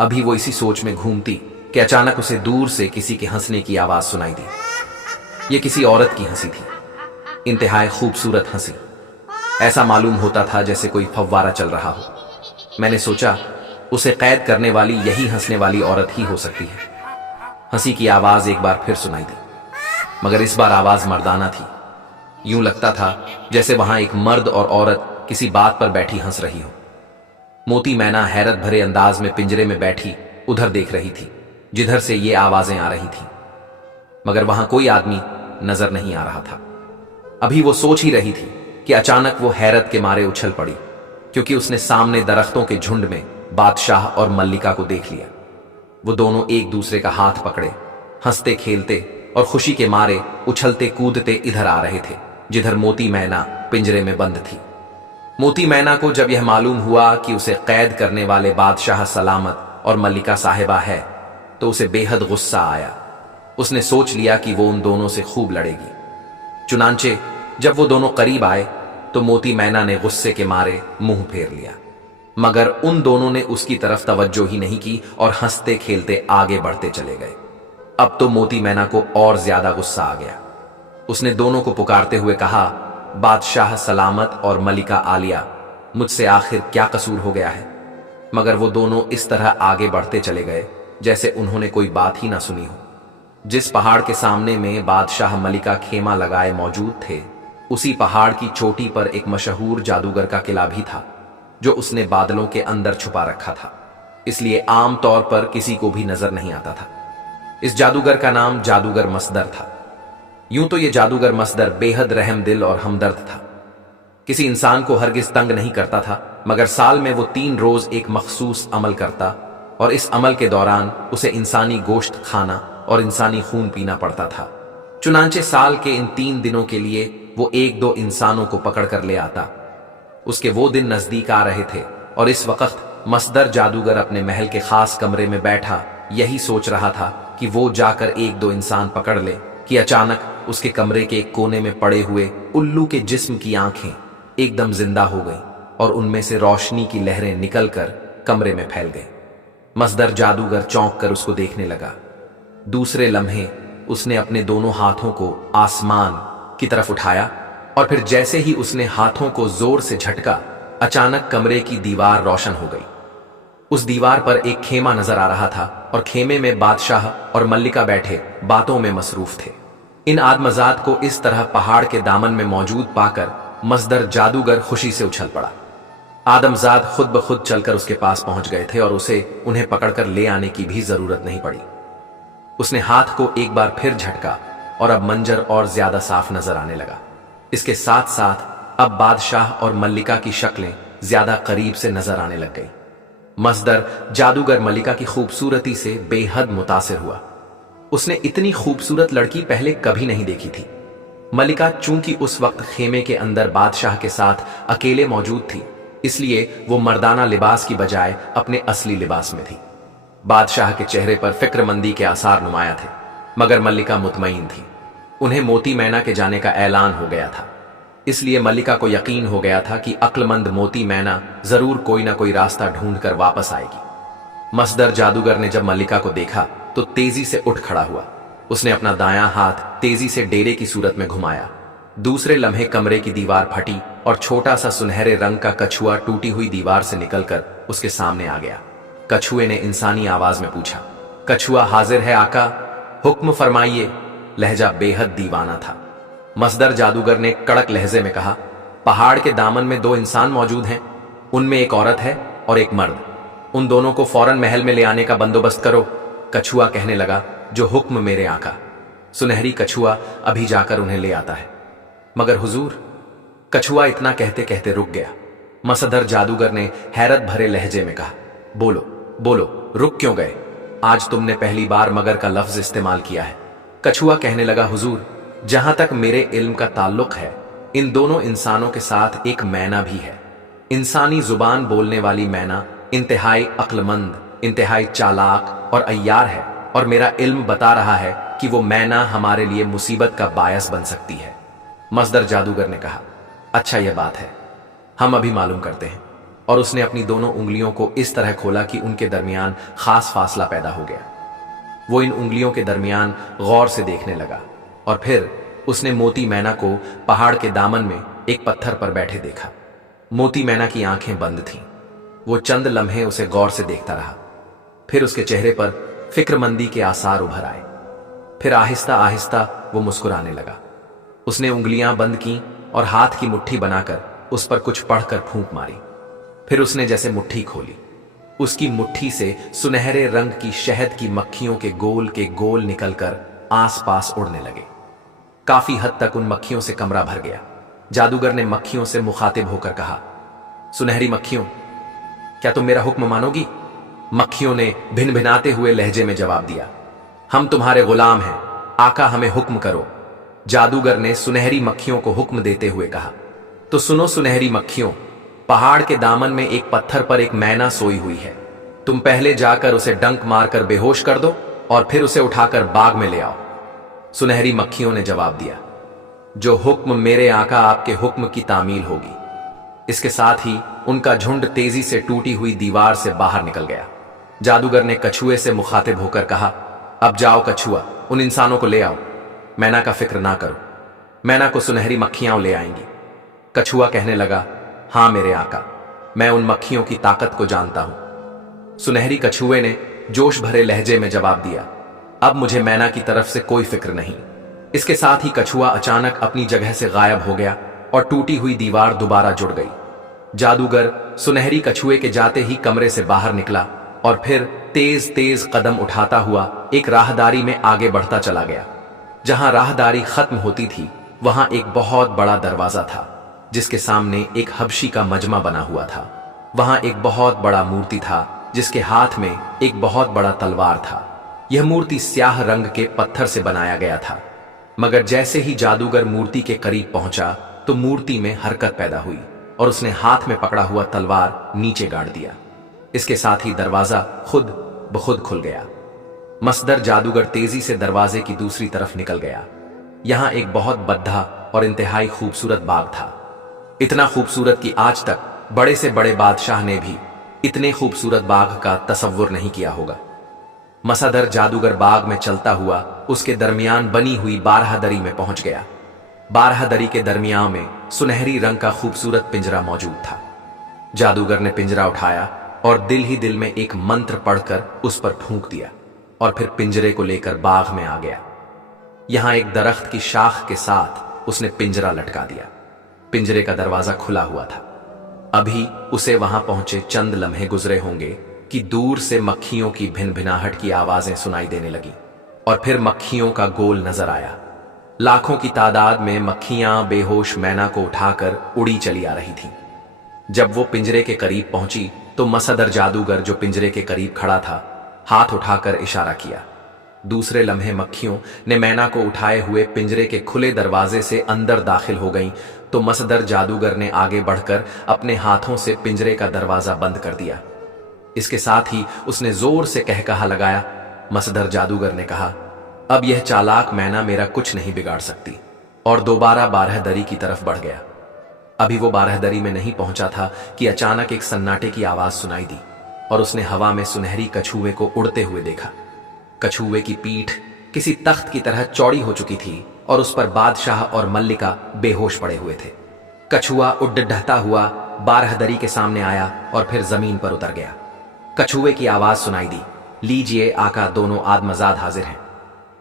अभी वो इसी सोच में घूमती कि अचानक उसे दूर से किसी के हंसने की आवाज सुनाई दी। ये किसी औरत की हंसी थी, इंतहाई खूबसूरत हंसी। ऐसा मालूम होता था जैसे कोई फव्वारा चल रहा हो। मैंने सोचा उसे कैद करने वाली यही हंसने वाली औरत ही हो सकती है। हंसी की आवाज एक बार फिर सुनाई दी, मगर इस बार आवाज मर्दाना थी। यूं लगता था जैसे वहां एक मर्द और औरत किसी बात पर बैठी हंस रही हो। मोती मैना हैरत भरे अंदाज में पिंजरे में बैठी उधर देख रही थी जिधर से ये आवाजें आ रही थी, मगर वहां कोई आदमी नजर नहीं आ रहा था। अभी वो सोच ही रही थी कि अचानक वो हैरत के मारे उछल पड़ी, क्योंकि उसने सामने दरख्तों के झुंड में बादशाह और मल्लिका को देख लिया। वो दोनों एक दूसरे का हाथ पकड़े हंसते खेलते और खुशी के मारे उछलते कूदते इधर आ रहे थे जिधर मोती मैना पिंजरे में बंद थी। मोती मैना को जब यह मालूम हुआ कि उसे कैद करने वाले बादशाह सलामत और मल्लिका साहिबा है, तो उसे बेहद गुस्सा आया। उसने सोच लिया कि वो उन दोनों से खूब लड़ेगी। चुनांचे जब वो दोनों करीब आए तो मोती मैना ने गुस्से के मारे मुंह फेर लिया, मगर उन दोनों ने उसकी तरफ तवज्जो ही नहीं की और हंसते खेलते आगे बढ़ते चले गए। अब तो मोती मैना को और ज्यादा गुस्सा आ गया। उसने दोनों को पुकारते हुए कहा, बादशाह सलामत और मलिका आलिया, मुझसे आखिर क्या कसूर हो गया है? मगर वो दोनों इस तरह आगे बढ़ते चले गए जैसे उन्होंने कोई बात ही ना सुनी हो। जिस पहाड़ के सामने में बादशाह मलिका खेमा लगाए मौजूद थे, उसी पहाड़ की चोटी पर एक मशहूर जादूगर का किला भी था, जो उसने बादलों के अंदर छुपा रखा था, इसलिए आम तौर पर किसी को भी नजर नहीं आता था। इस जादूगर का नाम जादूगर मसदर था। यूं तो ये जादूगर मसदर बेहद रहम दिल और हमदर्द था। किसी इंसान को हरगिज तंग नहीं करता था, मगर साल में वो 3 रोज एक मखसूस अमल करता और इस अमल के दौरान उसे इंसानी गोश्त खाना और इंसानी खून पीना पड़ता था। चुनांचे साल के इन 3 दिनों के लिए वो 1-2 इंसानों को पकड़ कर ले आता। उसके वो दिन नजदीक आ रहे थे और इस वक्त मसदर जादूगर अपने महल के खास कमरे में बैठा यही सोच रहा था कि वो जाकर 1-2 इंसान पकड़ ले कि अचानक उसके कमरे के एक कोने में पड़े हुए उल्लू के जिस्म की आंखें एकदम जिंदा हो गईं और उनमें से रोशनी की लहरें निकलकर कमरे में फैल गई। मसदर जादूगर चौंक कर उसको देखने लगा। दूसरे लम्हे उसने अपने दोनों हाथों को आसमान की तरफ उठाया और फिर जैसे ही उसने हाथों को जोर से झटका, अचानक कमरे की दीवार रोशन हो गई। उस दीवार पर एक खेमा नजर आ रहा था और खेमे में बादशाह और मल्लिका बैठे बातों में मसरूफ थे। इन आदमजात को इस तरह पहाड़ के दामन में मौजूद पाकर मसदर जादूगर खुशी से उछल पड़ा। आदमजाद खुद ब खुद चलकर उसके पास पहुंच गए थे और उसे उन्हें पकड़कर ले आने की भी जरूरत नहीं पड़ी। उसने हाथ को एक बार फिर झटका और अब मंजर और ज्यादा साफ नजर आने लगा। इसके साथ साथ अब बादशाह और मल्लिका की शक्लें ज्यादा करीब से नजर आने लग गई। मसदर जादूगर मल्लिका की खूबसूरती से बेहद मुतासिर हुआ। उसने इतनी खूबसूरत लड़की पहले कभी नहीं देखी थी। मल्लिका चूंकि उस वक्त खेमे के अंदर बादशाह के साथ अकेले मौजूद थी, इसलिए वो मर्दाना लिबास की बजाय अपने असली लिबास में थी। बादशाह के चेहरे पर फिक्रमंदी के आसार नुमाया थे, मगर मल्लिका मुतमईन थी। उन्हें मोती मैना के जाने का ऐलान हो गया था, इसलिए मल्लिका को यकीन हो गया था कि अक्लमंद मोती मैना जरूर कोई ना कोई रास्ता ढूंढकर वापस आएगी। मसदर जादूगर ने जब मल्लिका को देखा तो तेजी से उठ खड़ा हुआ। उसने अपना दायां हाथ तेजी से डेरे की सूरत में घुमाया। दूसरे लम्हे कमरे की दीवार फटी और छोटा सा सुनहरे रंग का कछुआ टूटी हुई दीवार से निकलकर उसके सामने आ गया। कछुए ने इंसानी आवाज में पूछा, कछुआ हाजिर है आका, हुक्म फरमाइए। लहजा बेहद दीवाना था। मसदर जादूगर ने कड़क लहजे में कहा, पहाड़ के दामन में दो इंसान मौजूद हैं, उनमें एक औरत है और एक मर्द। उन दोनों को फौरन महल में ले आने का बंदोबस्त करो। कछुआ कहने लगा, जो हुक्म मेरे आका। सुनहरी कछुआ अभी जाकर उन्हें ले आता है। मगर हुजूर, कछुआ इतना कहते कहते रुक गया। मसदर जादूगर ने हैरत भरे लहजे में कहा, बोलो बोलो, रुक क्यों गए? आज तुमने पहली बार मगर का लफ्ज इस्तेमाल किया है। कछुआ कहने लगा, हुजूर, जहां तक मेरे इल्म का ताल्लुक है, इन दोनों इंसानों के साथ एक मैना भी है। इंसानी जुबान बोलने वाली मैना इंतहाई अक्लमंद, इंतहाई चालाक और अय्यार है, और मेरा इल्म बता रहा है कि वो मैना हमारे लिए मुसीबत का बायस बन सकती है। मसदर जादूगर ने कहा, अच्छा यह बात है, हम अभी मालूम करते हैं। और उसने अपनी दोनों उंगलियों को इस तरह खोला कि उनके दरमियान खास फासला पैदा हो गया। वो इन उंगलियों के दरमियान गौर से देखने लगा और फिर उसने मोती मैना को पहाड़ के दामन में एक पत्थर पर बैठे देखा। मोती मैना की आंखें बंद थीं। वो चंद लम्हे उसे गौर से देखता रहा। फिर उसके चेहरे पर फिक्रमंदी के आसार उभर आए। फिर आहिस्ता आहिस्ता वो मुस्कुराने लगा। उसने उंगलियां बंद की और हाथ की मुट्ठी बनाकर उस पर कुछ पढ़कर फूंक मारी। फिर उसने जैसे मुट्ठी खोली, उसकी मुट्ठी से सुनहरे रंग की शहद की मक्खियों के गोल निकलकर आसपास उड़ने लगे। काफी हद तक उन मक्खियों से कमरा भर गया। जादूगर ने मक्खियों से मुखातिब होकर कहा, सुनहरी मक्खियों, क्या तुम मेरा हुक्म मानोगी? मक्खियों ने भिन भिनाते हुए लहजे में जवाब दिया, हम तुम्हारे गुलाम हैं, आका हमें हुक्म करो। जादूगर ने सुनहरी मक्खियों को हुक्म देते हुए कहा, तो सुनो सुनहरी मक्खियों, पहाड़ के दामन में एक पत्थर पर एक मैना सोई हुई है। तुम पहले जाकर उसे डंक मारकर बेहोश कर दो और फिर उसे उठाकर बाग में ले आओ। सुनहरी मक्खियों ने जवाब दिया, जो हुक्म मेरे आका, आपके हुक्म की तामील होगी। इसके साथ ही उनका झुंड तेजी से टूटी हुई दीवार से बाहर निकल गया। जादूगर ने कछुए से मुखातिब होकर कहा, अब जाओ कछुआ, उन इंसानों को ले आओ। मैना का फिक्र ना करो, मैना को सुनहरी मक्खियां ले आएंगी। कछुआ कहने लगा, हां मेरे आका, मैं उन मक्खियों की ताकत को जानता हूं। सुनहरी कछुए ने जोश भरे लहजे में जवाब दिया, अब मुझे मैना की तरफ से कोई फिक्र नहीं। इसके साथ ही कछुआ अचानक अपनी जगह से गायब हो गया और टूटी हुई दीवार दोबारा जुड़ गई। जादूगर सुनहरी कछुए के जाते ही कमरे से बाहर निकला और फिर तेज तेज कदम उठाता हुआ एक राहदारी में आगे बढ़ता चला गया। जहां राहदारी खत्म होती थी वहां एक बहुत बड़ा दरवाजा था, जिसके सामने एक हबशी का मजमा बना हुआ था। वहां एक बहुत बड़ा मूर्ति था, जिसके हाथ में एक बहुत बड़ा तलवार था। यह मूर्ति स्याह रंग के पत्थर से बनाया गया था, मगर जैसे ही जादूगर मूर्ति के करीब पहुंचा तो मूर्ति में हरकत पैदा हुई और उसने हाथ में पकड़ा हुआ तलवार नीचे गाड़ दिया। इसके साथ ही दरवाजा खुद ब खुद खुल गया। मसदर जादूगर तेजी से दरवाजे की दूसरी तरफ निकल गया। यहां एक बहुत बद्धा और इंतहाई खूबसूरत बाग था। इतना खूबसूरत कि आज तक बड़े से बड़े बादशाह ने भी इतने खूबसूरत बाग का तसव्वुर नहीं किया होगा। मसदर जादूगर बाग में चलता हुआ उसके दरमियान बनी हुई बारहदरी में पहुंच गया। बारहदरी के दरमियान में सुनहरी रंग का खूबसूरत पिंजरा मौजूद था। जादूगर ने पिंजरा उठाया और दिल ही दिल में एक मंत्र पढ़कर उस पर फूंक दिया और फिर पिंजरे को लेकर बाग में आ गया। यहां एक दरख्त की शाख के साथ उसने पिंजरा लटका दिया। पिंजरे का दरवाजा खुला हुआ था। अभी उसे वहां पहुंचे चंद लम्हे गुजरे होंगे कि दूर से मक्खियों की भिन भिनाहट की आवाजें सुनाई देने लगी और फिर मक्खियों का गोल नजर आया। लाखों की तादाद में मक्खियां बेहोश मैना को उठाकर उड़ी चली आ रही थीं। जब वो पिंजरे के करीब पहुंची तो मसदर जादूगर जो पिंजरे के करीब खड़ा था हाथ उठाकर इशारा किया। दूसरे लम्हे मक्खियों ने मैना को उठाए हुए पिंजरे के खुले दरवाजे से अंदर दाखिल हो गईं, तो मसदर जादूगर ने आगे बढ़कर अपने हाथों से पिंजरे का दरवाजा बंद कर दिया। इसके साथ ही उसने जोर से कहकहा लगाया। मसदर जादूगर ने कहा, अब यह चालाक मैना मेरा कुछ नहीं बिगाड़ सकती, और दोबारा बारहदरी की तरफ बढ़ गया। अभी वो बारहदरी में नहीं पहुंचा था कि अचानक एक सन्नाटे की आवाज सुनाई दी, और उसने हवा में सुनहरी कछुए को उड़ते हुए देखा। कछुए की पीठ किसी तख्त की तरह चौड़ी हो चुकी थी और उस पर बादशाह और मल्लिका बेहोश पड़े हुए थे। कछुआ उड्डहता हुआ बारहदरी के सामने आया और फिर जमीन पर उतर गया। कछुए की आवाज सुनाई दी, लीजिए आका, दोनों आदमजाद हाजिर हैं।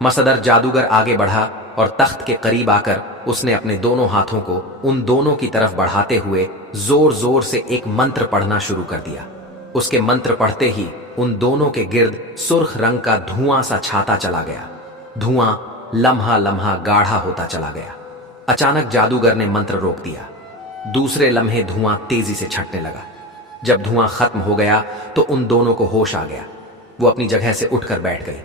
मसदर जादूगर आगे बढ़ा और तख्त के करीब आकर उसने अपने दोनों हाथों को उन दोनों की तरफ बढ़ाते हुए जोर जोर से एक मंत्र पढ़ना शुरू कर दिया। उसके मंत्र पढ़ते ही उन दोनों के गिर्द सुर्ख रंग का धुआं सा छाता चला गया। धुआं लम्हा लम्हा गाढ़ा होता चला गया। अचानक जादूगर ने मंत्र रोक दिया। दूसरे लम्हे धुआं तेजी से छटने लगा। जब धुआं खत्म हो गया तो उन दोनों को होश आ गया। वो अपनी जगह से उठकर बैठ गए।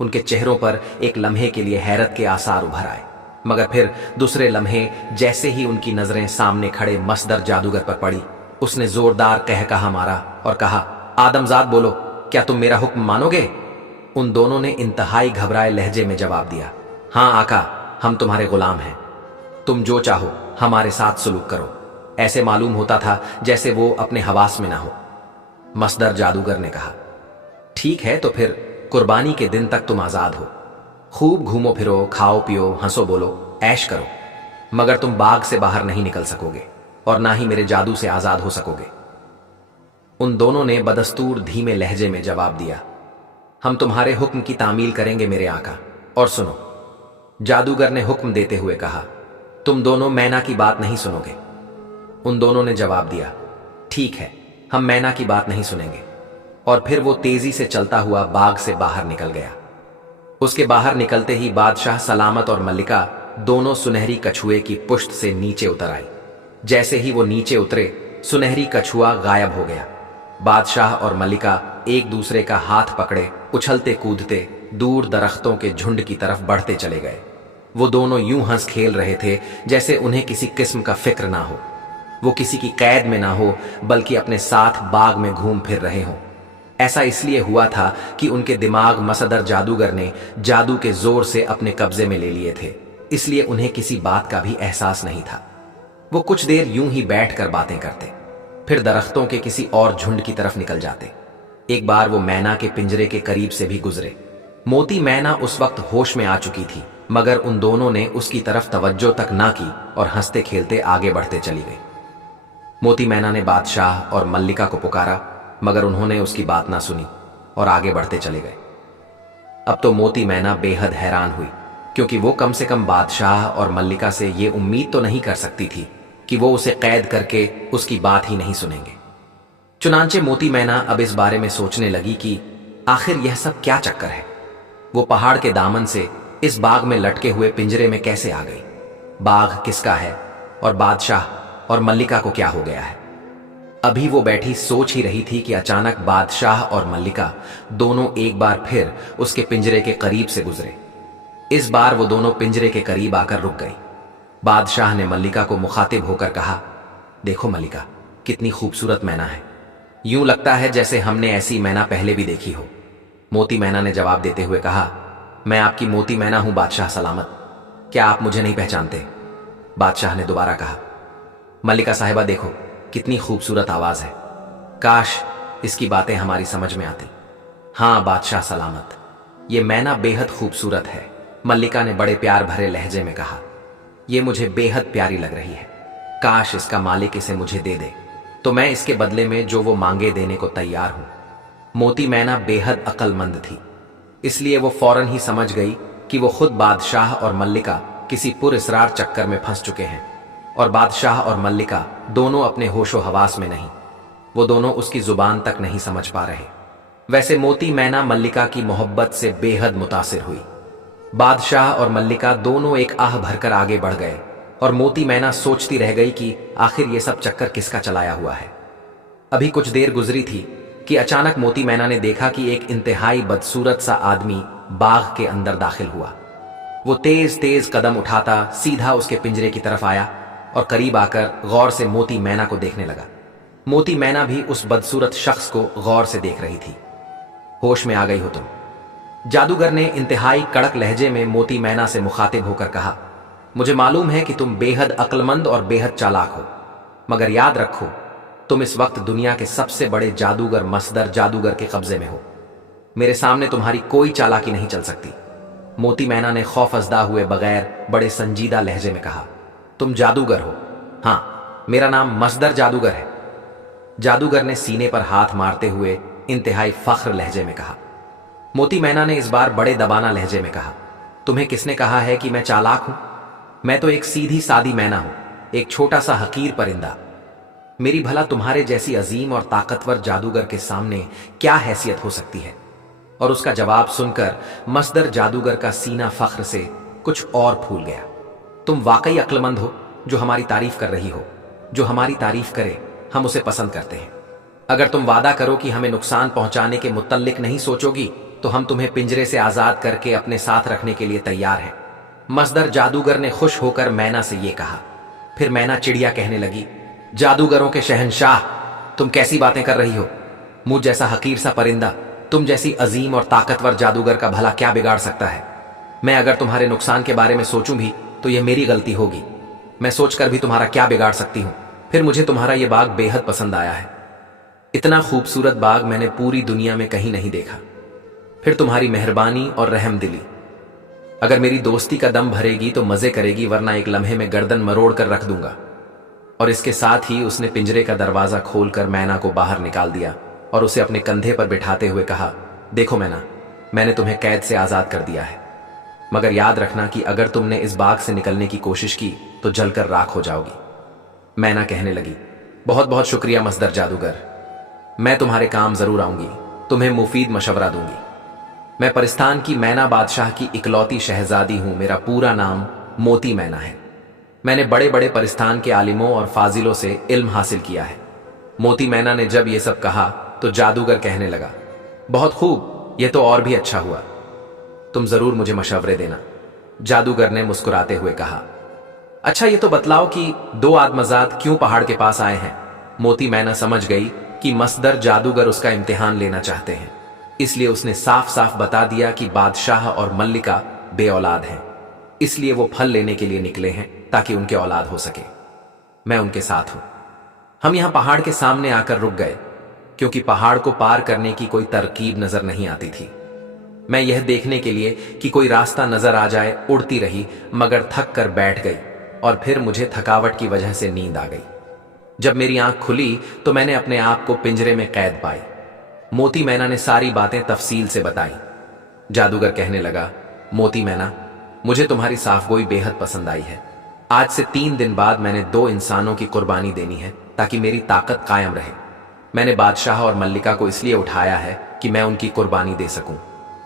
उनके चेहरों पर एक लम्हे के लिए हैरत के आसार उभर आए, मगर फिर दूसरे लम्हे जैसे ही उनकी नजरें सामने खड़े मसदर जादूगर पर पड़ी, उसने जोरदार कहकहा मारा और कहा, आदमजाद बोलो, क्या तुम मेरा हुक्म मानोगे? उन दोनों ने इंतहाई घबराए लहजे में जवाब दिया, हाँ आका, हम तुम्हारे गुलाम हैं। तुम जो चाहो हमारे साथ सलूक करो। ऐसे मालूम होता था जैसे वो अपने हवास में ना हो। मसदर जादूगर ने कहा, ठीक है, तो फिर कुर्बानी के दिन तक तुम आजाद हो। खूब घूमो फिरो, खाओ पियो, हंसो बोलो, ऐश करो, मगर तुम बाग से बाहर नहीं निकल सकोगे और ना ही मेरे जादू से आजाद हो सकोगे। उन दोनों ने बदस्तूर धीमे लहजे में जवाब दिया, हम तुम्हारे हुक्म की तामील करेंगे मेरे आका। और सुनो, जादूगर ने हुक्म देते हुए कहा, तुम दोनों मैना की बात नहीं सुनोगे। उन दोनों ने जवाब दिया, ठीक है, हम मैना की बात नहीं सुनेंगे। और फिर वो तेजी से चलता हुआ बाग से बाहर निकल गया। उसके बाहर निकलते ही बादशाह सलामत और मल्लिका दोनों सुनहरी कछुए की पुश्त से नीचे उतर आई। जैसे ही वो नीचे उतरे, सुनहरी कछुआ गायब हो गया। बादशाह और मल्लिका एक दूसरे का हाथ पकड़े उछलते कूदते दूर दरख्तों के झुंड की तरफ बढ़ते चले गए। वो दोनों यूं हंस खेल रहे थे जैसे उन्हें किसी किस्म का फिक्र ना हो। वो किसी की कैद में ना हो, बल्कि अपने साथ बाग में घूम फिर रहे हों। ऐसा इसलिए हुआ था कि उनके दिमाग मसदर जादूगर ने जादू के जोर से अपने कब्जे में ले लिए थे, इसलिए उन्हें किसी बात का भी एहसास नहीं था। वो कुछ देर यूं ही बैठकर बातें करते, फिर दरख्तों के किसी और झुंड की तरफ निकल जाते। एक बार वो मैना के पिंजरे के करीब से भी गुजरे। मोती मैना उस वक्त होश में आ चुकी थी, मगर उन दोनों ने उसकी तरफ तवज्जो तक ना की और हंसते खेलते आगे बढ़ते चली गई। मोती मैना ने बादशाह और मल्लिका को पुकारा, मगर उन्होंने उसकी बात ना सुनी और आगे बढ़ते चले गए। अब तो मोती मैना बेहद हैरान हुई, क्योंकि वो कम से कम बादशाह और मल्लिका से ये उम्मीद तो नहीं कर सकती थी कि वो उसे कैद करके उसकी बात ही नहीं सुनेंगे। चुनांचे मोती मैना अब इस बारे में सोचने लगी कि आखिर यह सब क्या चक्कर है। वो पहाड़ के दामन से इस बाग में लटके हुए पिंजरे में कैसे आ गई? बाग किसका है और बादशाह और मल्लिका को क्या हो गया है? अभी वो बैठी सोच ही रही थी कि अचानक बादशाह और मल्लिका दोनों एक बार फिर उसके पिंजरे के करीब से गुजरे। इस बार वो दोनों पिंजरे के करीब आकर रुक गई। बादशाह ने मल्लिका को मुखातिब होकर कहा, देखो मल्लिका, कितनी खूबसूरत मैना है। यूं लगता है जैसे हमने ऐसी मैना पहले भी देखी हो। मोती मैना ने जवाब देते हुए कहा, मैं आपकी मोती मैना हूं बादशाह सलामत, क्या आप मुझे नहीं पहचानते? बादशाह ने दोबारा कहा, मल्लिका साहिबा देखो, कितनी खूबसूरत आवाज है, काश इसकी बातें हमारी समझ में आती। हाँ बादशाह सलामत, ये मैना बेहद खूबसूरत है, मल्लिका ने बड़े प्यार भरे लहजे में कहा। ये मुझे बेहद प्यारी लग रही है, काश इसका मालिक इसे मुझे दे दे, तो मैं इसके बदले में जो वो मांगे देने को तैयार हूं। मोती मैना बेहद अक्लमंद थी, इसलिए वो फौरन ही समझ गई कि वो खुद बादशाह और मल्लिका किसी पुरस्रार चक्कर में फंस चुके हैं, और बादशाह और मल्लिका दोनों अपने होशो हवास में नहीं। वो दोनों उसकी जुबान तक नहीं समझ पा रहे। वैसे मोती मैना मल्लिका की मोहब्बत से बेहद मुतासिर हुई। बादशाह और मल्लिका दोनों एक आह भरकर आगे बढ़ गए, और मोती मैना सोचती रह गई कि आखिर ये सब चक्कर किसका चलाया हुआ है। अभी कुछ देर गुजरी थी कि अचानक मोती मैना ने देखा कि एक इंतहाई बदसूरत सा आदमी बाग के अंदर दाखिल हुआ। वो तेज तेज कदम उठाता सीधा उसके पिंजरे की तरफ आया और करीब आकर गौर से मोती मैना को देखने लगा। मोती मैना भी उस बदसूरत शख्स को गौर से देख रही थी। होश में आ गई हो तुम? जादूगर ने इंतहाई कड़क लहजे में मोती मैना से मुखातिब होकर कहा, मुझे मालूम है कि तुम बेहद अक्लमंद और बेहद चालाक हो, मगर याद रखो तुम इस वक्त दुनिया के सबसे बड़े जादूगर मसदर जादूगर के कब्जे में हो। मेरे सामने तुम्हारी कोई चालाकी नहीं चल सकती। मोती मैना ने खौफजदा हुए बगैर बड़े संजीदा लहजे में कहा, तुम जादूगर हो? हाँ, मेरा नाम मसदर जादूगर है। जादूगर ने सीने पर हाथ मारते हुए इंतहाई फख्र लहजे में कहा। मोती मैना ने इस बार बड़े दबाना लहजे में कहा, तुम्हें किसने कहा है कि मैं चालाक हूं? मैं तो एक सीधी सादी मैना हूं, एक छोटा सा हकीर परिंदा। मेरी भला तुम्हारे जैसी अजीम और ताकतवर जादूगर के सामने क्या हैसियत हो सकती है? और उसका जवाब सुनकर मसदर जादूगर का सीना फख्र से कुछ और फूल गया। तुम वाकई अक्लमंद हो जो हमारी तारीफ कर रही हो। जो हमारी तारीफ करे हम उसे पसंद करते हैं। अगर तुम वादा करो कि हमें नुकसान पहुंचाने के मुतल्लिक नहीं सोचोगी तो हम तुम्हें पिंजरे से आजाद करके अपने साथ रखने के लिए तैयार हैं। मसदर जादूगर ने खुश होकर मैना से यह कहा। फिर मैना चिड़िया कहने लगी, जादूगरों के शहंशाह, तुम कैसी बातें कर रही हो? मुझ जैसा हकीर सा परिंदा तुम जैसी अजीम और ताकतवर जादूगर का भला क्या बिगाड़ सकता है? मैं अगर तुम्हारे नुकसान के बारे में सोचूं भी तो यह मेरी गलती होगी। मैं सोचकर भी तुम्हारा क्या बिगाड़ सकती हूं? फिर मुझे तुम्हारा यह बाग बेहद पसंद आया है। इतना खूबसूरत बाग मैंने पूरी दुनिया में कहीं नहीं देखा। फिर तुम्हारी मेहरबानी और रहमदिली। अगर मेरी दोस्ती का दम भरेगी तो मजे करेगी, वरना एक लम्हे में गर्दन मरोड़ कर रख दूंगा। और इसके साथ ही उसने पिंजरे का दरवाजा खोलकर मैना को बाहर निकाल दिया और उसे अपने कंधे पर बिठाते हुए कहा, देखो मैना, मैंने तुम्हें कैद से आजाद कर दिया है, मगर याद रखना कि अगर तुमने इस बाग से निकलने की कोशिश की तो जलकर राख हो जाओगी। मैना कहने लगी, बहुत बहुत शुक्रिया मसदर जादूगर, मैं तुम्हारे काम जरूर आऊंगी, तुम्हें मुफीद मशवरा दूंगी। मैं परिस्तान की मैना बादशाह की इकलौती शहजादी हूं। मेरा पूरा नाम मोती मैना है। मैंने बड़े बड़े परिस्तान के आलिमों और फाजिलों से इल्म हासिल किया है। मोती मैना ने जब ये सब कहा तो जादूगर कहने लगा, बहुत खूब, यह तो और भी अच्छा हुआ। तुम जरूर मुझे मशवरे देना। जादूगर ने मुस्कुराते हुए कहा, अच्छा ये तो बतलाओ कि दो आदमजाद क्यों पहाड़ के पास आए हैं? मोती मैना समझ गई कि मसदर जादूगर उसका इम्तिहान लेना चाहते हैं, इसलिए उसने साफ साफ बता दिया कि बादशाह और मल्लिका बे औलाद हैं, इसलिए वो फल लेने के लिए निकले हैं ताकि उनके औलाद हो सके। मैं उनके साथ हूं। हम यहां पहाड़ के सामने आकर रुक गए क्योंकि पहाड़ को पार करने की कोई तरकीब नजर नहीं आती थी। मैं यह देखने के लिए कि कोई रास्ता नजर आ जाए उड़ती रही, मगर थक कर बैठ गई और फिर मुझे थकावट की वजह से नींद आ गई। जब मेरी आंख खुली तो मैंने अपने आप को पिंजरे में कैद पाई। मोती मैना ने सारी बातें तफसील से बताई। जादूगर कहने लगा, मोती मैना, मुझे तुम्हारी साफगोई बेहद पसंद आई है। आज से 3 दिन बाद मैंने 2 इंसानों की कुर्बानी देनी है ताकि मेरी ताकत कायम रहे। मैंने बादशाह और मल्लिका को इसलिए उठाया है कि मैं उनकी कुर्बानी दे सकूं,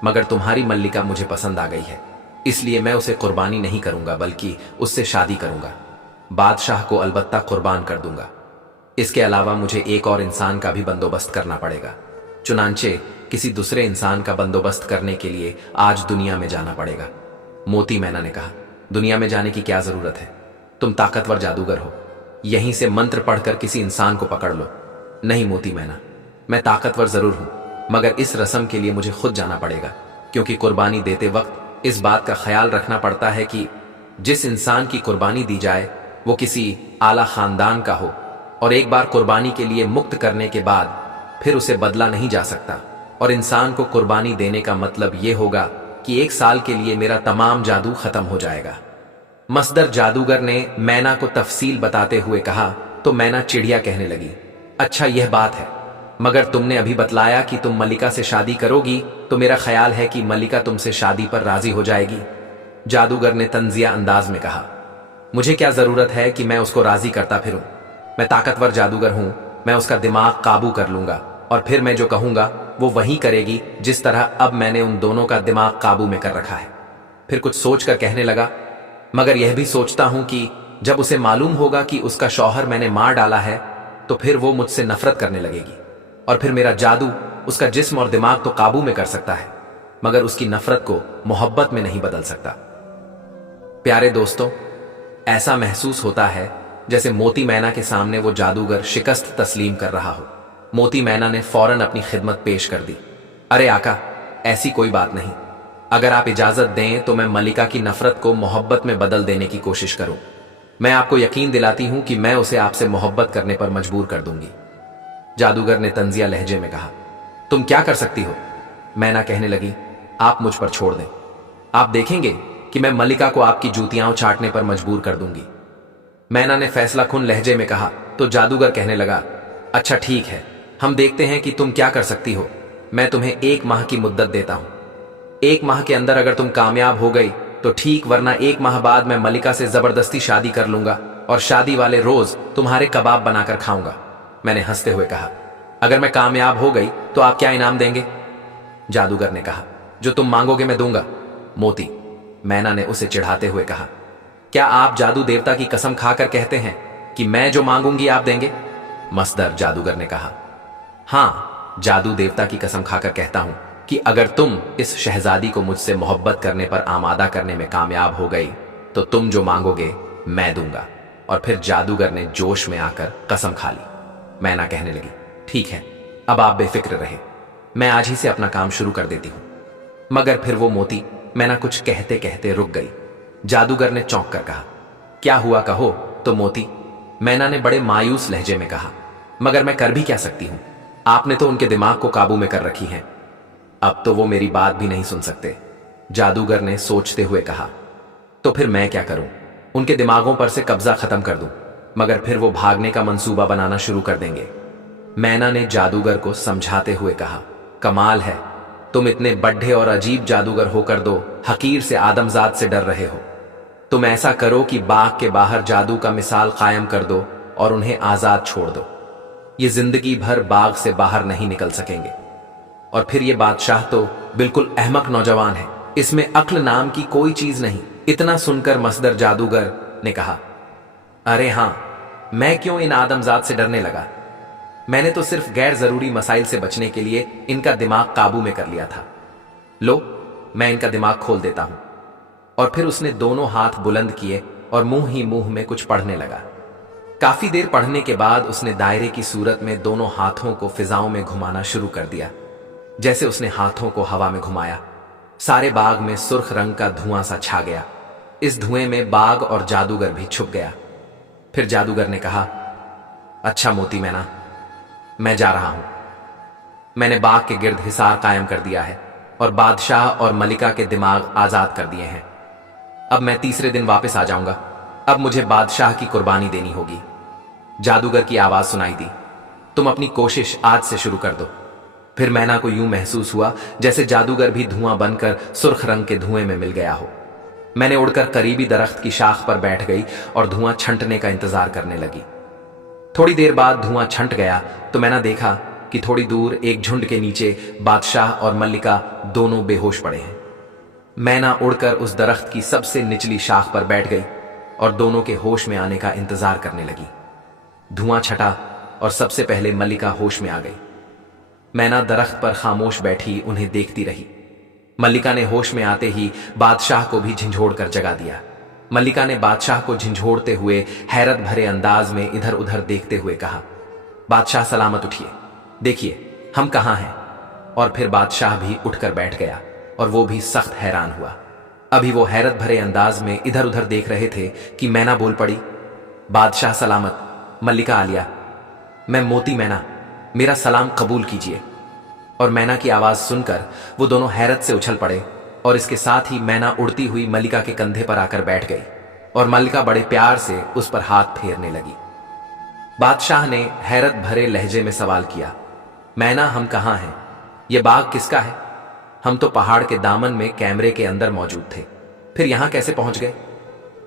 मगर तुम्हारी मल्लिका मुझे पसंद आ गई है, इसलिए मैं उसे कुर्बानी नहीं करूंगा बल्कि उससे शादी करूंगा। बादशाह को अलबत्ता कुर्बान कर दूंगा। इसके अलावा मुझे एक और इंसान का भी बंदोबस्त करना पड़ेगा, चुनांचे किसी दूसरे इंसान का बंदोबस्त करने के लिए आज दुनिया में जाना पड़ेगा। मोती मैना ने कहा, दुनिया में जाने की क्या जरूरत है? तुम ताकतवर जादूगर हो, यहीं से मंत्र पढ़कर किसी इंसान को पकड़ लो। नहीं मोती मैना, मैं ताकतवर जरूर हूं, मगर इस रस्म के लिए मुझे खुद जाना पड़ेगा, क्योंकि कुर्बानी देते वक्त इस बात का ख्याल रखना पड़ता है कि जिस इंसान की कुर्बानी दी जाए वो किसी आला खानदान का हो, और एक बार कुर्बानी के लिए मुक्त करने के बाद फिर उसे बदला नहीं जा सकता। और इंसान को कुर्बानी देने का मतलब यह होगा कि 1 साल के लिए मेरा तमाम जादू खत्म हो जाएगा। मसदर जादूगर ने मैना को तफसील बताते हुए कहा तो मैना चिड़िया कहने लगी, अच्छा यह बात है, मगर तुमने अभी बतलाया कि तुम मल्लिका से शादी करोगी, तो मेरा ख्याल है कि मल्लिका तुमसे शादी पर राजी हो जाएगी। जादूगर ने तंजिया अंदाज में कहा, मुझे क्या जरूरत है कि मैं उसको राजी करता फिरूं? मैं ताकतवर जादूगर हूं, मैं उसका दिमाग काबू कर लूंगा और फिर मैं जो कहूंगा वो वही करेगी, जिस तरह अब मैंने उन दोनों का दिमाग काबू में कर रखा है। फिर कुछ सोचकर कहने लगा, मगर यह भी सोचता हूं कि जब उसे मालूम होगा कि उसका शौहर मैंने मार डाला है तो फिर वो मुझसे नफरत करने लगेगी और फिर मेरा जादू उसका जिस्म और दिमाग तो काबू में कर सकता है, मगर उसकी नफरत को मोहब्बत में नहीं बदल सकता। प्यारे दोस्तों, ऐसा महसूस होता है जैसे मोती मैना के सामने वो जादूगर शिकस्त तस्लीम कर रहा हो। मोती मैना ने फौरन अपनी खिदमत पेश कर दी। अरे आका, ऐसी कोई बात नहीं। अगर आप इजाजत दें तो मैं मलिका की नफरत को मोहब्बत में बदल देने की कोशिश करूं। मैं आपको यकीन दिलाती हूं कि मैं उसे आपसे मोहब्बत करने पर मजबूर कर दूंगी। जादूगर ने तंजिया लहजे में कहा। तुम क्या कर सकती हो? मैना कहने लगी, आप मुझ पर छोड़ दें। आप देखेंगे कि मैं मलिका को आपकी जूतियां चाटने पर मजबूर कर दूंगी। मैना ने फैसला कुन लहजे में कहा तो जादूगर कहने लगा, अच्छा ठीक है, हम देखते हैं कि तुम क्या कर सकती हो। मैं तुम्हें 1 माह की मुद्दत देता हूं। 1 माह के अंदर अगर तुम कामयाब हो गई तो ठीक, वरना 1 माह बाद मैं मलिका से जबरदस्ती शादी कर लूंगा और शादी वाले रोज तुम्हारे कबाब बनाकर खाऊंगा। मैंने हंसते हुए कहा, अगर मैं कामयाब हो गई तो आप क्या इनाम देंगे? जादूगर ने कहा, जो तुम मांगोगे मैं दूंगा। मोती, मैना ने उसे चिढ़ाते हुए कहा, क्या आप जादू देवता की कसम खाकर कहते हैं कि मैं जो मांगूंगी आप देंगे? मसदर, जादूगर ने कहा, हां, जादू देवता की कसम खाकर कहता हूं कि अगर तुम इस शहजादी को मुझसे मोहब्बत करने पर आमादा करने में कामयाब हो गई तो तुम जो मांगोगे मैं दूंगा। और फिर जादूगर ने जोश में आकर कसम खा ली। मैना कहने लगी, ठीक है, अब आप बेफिक्र रहे, मैं आज ही से अपना काम शुरू कर देती हूं। मगर फिर वो मोती मैना कुछ कहते कहते रुक गई। जादूगर ने चौंक कर कहा, क्या हुआ कहो तो मोती? मैना ने बड़े मायूस लहजे में कहा, मगर मैं कर भी क्या सकती हूं? आपने तो उनके दिमाग को काबू में कर रखी है, अब तो वो मेरी बात भी नहीं सुन सकते। जादूगर ने सोचते हुए कहा, तो फिर मैं क्या करूं? उनके दिमागों पर से कब्जा खत्म कर दूं, मगर फिर वो भागने का मंसूबा बनाना शुरू कर देंगे। मैना ने जादूगर को समझाते हुए कहा, कमाल है, तुम इतने बड्ढे और अजीब जादूगर होकर दो हकीर से आदमजाद से डर रहे हो। तुम ऐसा करो कि बाग के बाहर जादू का मिसाल कायम कर दो और उन्हें आजाद छोड़ दो। ये जिंदगी भर बाग से बाहर नहीं निकल सकेंगे। और फिर ये बादशाह तो बिल्कुल अहमक नौजवान है, इसमें अक्ल नाम की कोई चीज नहीं। इतना सुनकर मसदर जादूगर ने कहा, अरे हां, मैं क्यों इन आदमजाद से डरने लगा? मैंने तो सिर्फ गैर जरूरी मसाइल से बचने के लिए इनका दिमाग काबू में कर लिया था। लो, मैं इनका दिमाग खोल देता हूं। और फिर उसने दोनों हाथ बुलंद किए और मुंह ही मुंह में कुछ पढ़ने लगा। काफी देर पढ़ने के बाद उसने दायरे की सूरत में दोनों हाथों को फिजाओं में घुमाना शुरू कर दिया। जैसे उसने हाथों को हवा में घुमाया, सारे बाग में सुर्ख रंग का धुआं सा छा गया। इस धुएं में बाग और जादूगर भी छुप गया। फिर जादूगर ने कहा, अच्छा मोती मैना, मैं जा रहा हूं। मैंने बाग के गिर्द हिसार कायम कर दिया है और बादशाह और मलिका के दिमाग आजाद कर दिए हैं। अब मैं तीसरे दिन वापस आ जाऊंगा। अब मुझे बादशाह की कुर्बानी देनी होगी। जादूगर की आवाज सुनाई दी, तुम अपनी कोशिश आज से शुरू कर दो। फिर मैना को यूं महसूस हुआ जैसे जादूगर भी धुआं बनकर सुर्ख रंग के धुएं में मिल गया हो। मैंने उड़कर करीबी दरख्त की शाख पर बैठ गई और धुआं छंटने का इंतजार करने लगी। थोड़ी देर बाद धुआं छंट गया तो मैंने देखा कि थोड़ी दूर एक झुंड के नीचे बादशाह और मल्लिका दोनों बेहोश पड़े हैं। मैना उड़कर उस दरख्त की सबसे निचली शाख पर बैठ गई और दोनों के होश में आने का इंतजार करने लगी। धुआं छटा और सबसे पहले मल्लिका होश में आ गई। मैना दरख्त पर खामोश बैठी उन्हें देखती रही। मल्लिका ने होश में आते ही बादशाह को भी झंझोड़ कर जगा दिया। मल्लिका ने बादशाह को झंझोड़ते हुए हैरत भरे अंदाज में इधर उधर देखते हुए कहा, बादशाह सलामत उठिए, देखिए हम कहां हैं। और फिर बादशाह भी उठकर बैठ गया और वो भी सख्त हैरान हुआ। अभी वो हैरत भरे अंदाज में इधर उधर देख रहे थे कि मैना बोल पड़ी, बादशाह सलामत, मल्लिका आलिया, मैं मोती मैना, मेरा सलाम कबूल कीजिए। और मैना की आवाज सुनकर वो दोनों हैरत से उछल पड़े और इसके साथ ही मैना उड़ती हुई मल्लिका के कंधे पर आकर बैठ गई और मल्लिका बड़े प्यार से उस पर हाथ फेरने लगी। बादशाह ने हैरत भरे लहजे में सवाल किया, मैना हम कहां हैं? यह बाग किसका है? हम तो पहाड़ के दामन में कैमरे के अंदर मौजूद थे, फिर यहां कैसे पहुंच गए?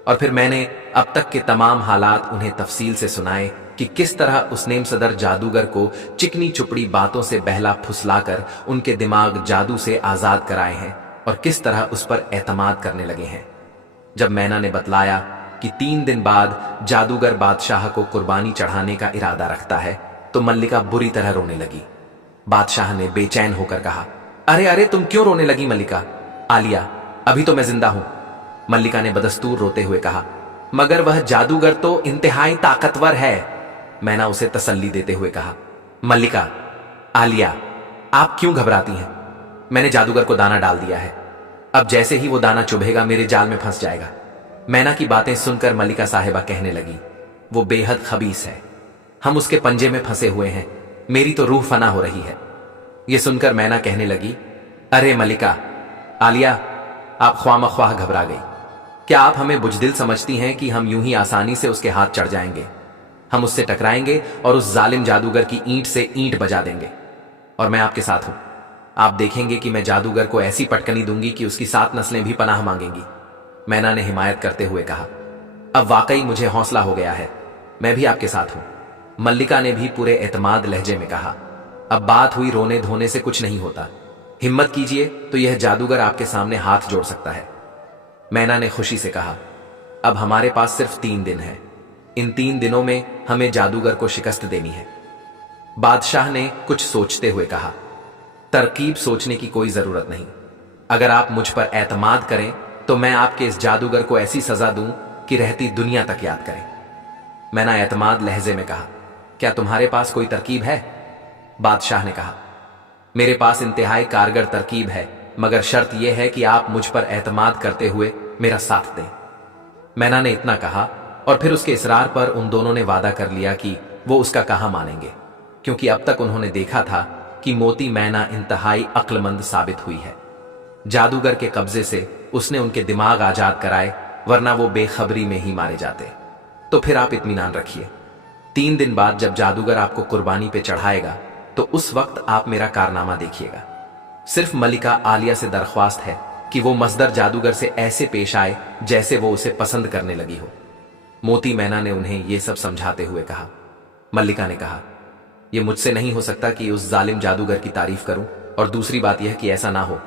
और फिर मैंने अब तक के तमाम हालात उन्हें तफसील से सुनाए कि किस तरह उस नेम सदर जादूगर को चिकनी चुपड़ी बातों से बहला फुसलाकर उनके दिमाग जादू से आजाद कराए हैं और किस तरह उस पर एतमाद करने लगे हैं। जब मैना ने बतलाया कि 3 दिन बाद जादूगर बादशाह को कुर्बानी चढ़ाने का इरादा रखता है तो मल्लिका बुरी तरह रोने लगी। बादशाह ने बेचैन होकर कहा, अरे अरे, तुम क्यों रोने लगी मल्लिका? आलिया, अभी तो मैं जिंदा हूं, मल्लिका ने बदस्तूर रोते हुए कहा। मगर वह जादूगर तो इंतहाई ताकतवर है, मैना उसे तसल्ली देते हुए कहा। मल्लिका, आलिया, आप क्यों घबराती हैं? मैंने जादूगर को दाना डाल दिया है, अब जैसे ही वो दाना चुभेगा मेरे जाल में फंस जाएगा। मैना की बातें सुनकर मल्लिका साहिबा कहने लगी, वो बेहद खबीस है, हम उसके पंजे में फंसे हुए हैं, मेरी तो रूह फना हो रही है। ये सुनकर मैना कहने लगी, अरे मल्लिका, आलिया, आप ख्वामख्वाह घबरा गई। क्या आप हमें बुजदिल समझती हैं कि हम यूं ही आसानी से उसके हाथ चढ़ जाएंगे? हम उससे टकराएंगे और उस जालिम जादूगर की ईंट से ईंट बजा देंगे। और मैं आपके साथ हूं, आप देखेंगे कि मैं जादूगर को ऐसी पटकनी दूंगी कि उसकी 7 नस्लें भी पनाह मांगेंगी, मैना ने हिमायत करते हुए कहा। अब वाकई मुझे हौसला हो गया है, मैं भी आपके साथ हूं, मल्लिका ने भी पूरे एतमाद लहजे में कहा। अब बात हुई रोने धोने से कुछ नहीं होता, हिम्मत कीजिए तो यह जादूगर आपके सामने हाथ जोड़ सकता है, मैना ने खुशी से कहा। अब हमारे पास सिर्फ 3 दिन है, इन 3 दिनों में हमें जादूगर को शिकस्त देनी है। बादशाह ने कुछ सोचते हुए कहा, तरकीब सोचने की कोई जरूरत नहीं, अगर आप मुझ पर एतमाद करें तो मैं आपके इस जादूगर को ऐसी सजा दूं कि रहती दुनिया तक याद करें। मैंने एतमाद लहजे में कहा, क्या तुम्हारे पास कोई तरकीब है? बादशाह ने कहा, मेरे पास इंतहाई कारगर तरकीब है, मगर शर्त यह है कि आप मुझ पर एतमाद करते हुए मेरा साथ दें। मैना ने इतना कहा और फिर उसके इसरार पर उन दोनों ने वादा कर लिया कि वो उसका कहा मानेंगे, क्योंकि अब तक उन्होंने देखा था कि मोती मैना इंतहाई अक्लमंद साबित हुई है। जादूगर के कब्जे से उसने उनके दिमाग आजाद कराए, वरना वो बेखबरी में ही मारे जाते। तो फिर आप इत्मीनान रखिए, 3 दिन बाद जब जादूगर आपको कुर्बानी पे चढ़ाएगा तो उस वक्त आप मेरा कारनामा देखिएगा। सिर्फ मल्लिका आलिया से दरख्वास्त है कि वो मजदर जादूगर से ऐसे पेश आए जैसे वो उसे पसंद करने लगी हो। मोती मैना ने उन्हें यह सब समझाते हुए कहा। मल्लिका ने कहा, यह मुझसे नहीं हो सकता कि उस जालिम जादूगर की तारीफ करूं, और दूसरी बात यह कि ऐसा ना हो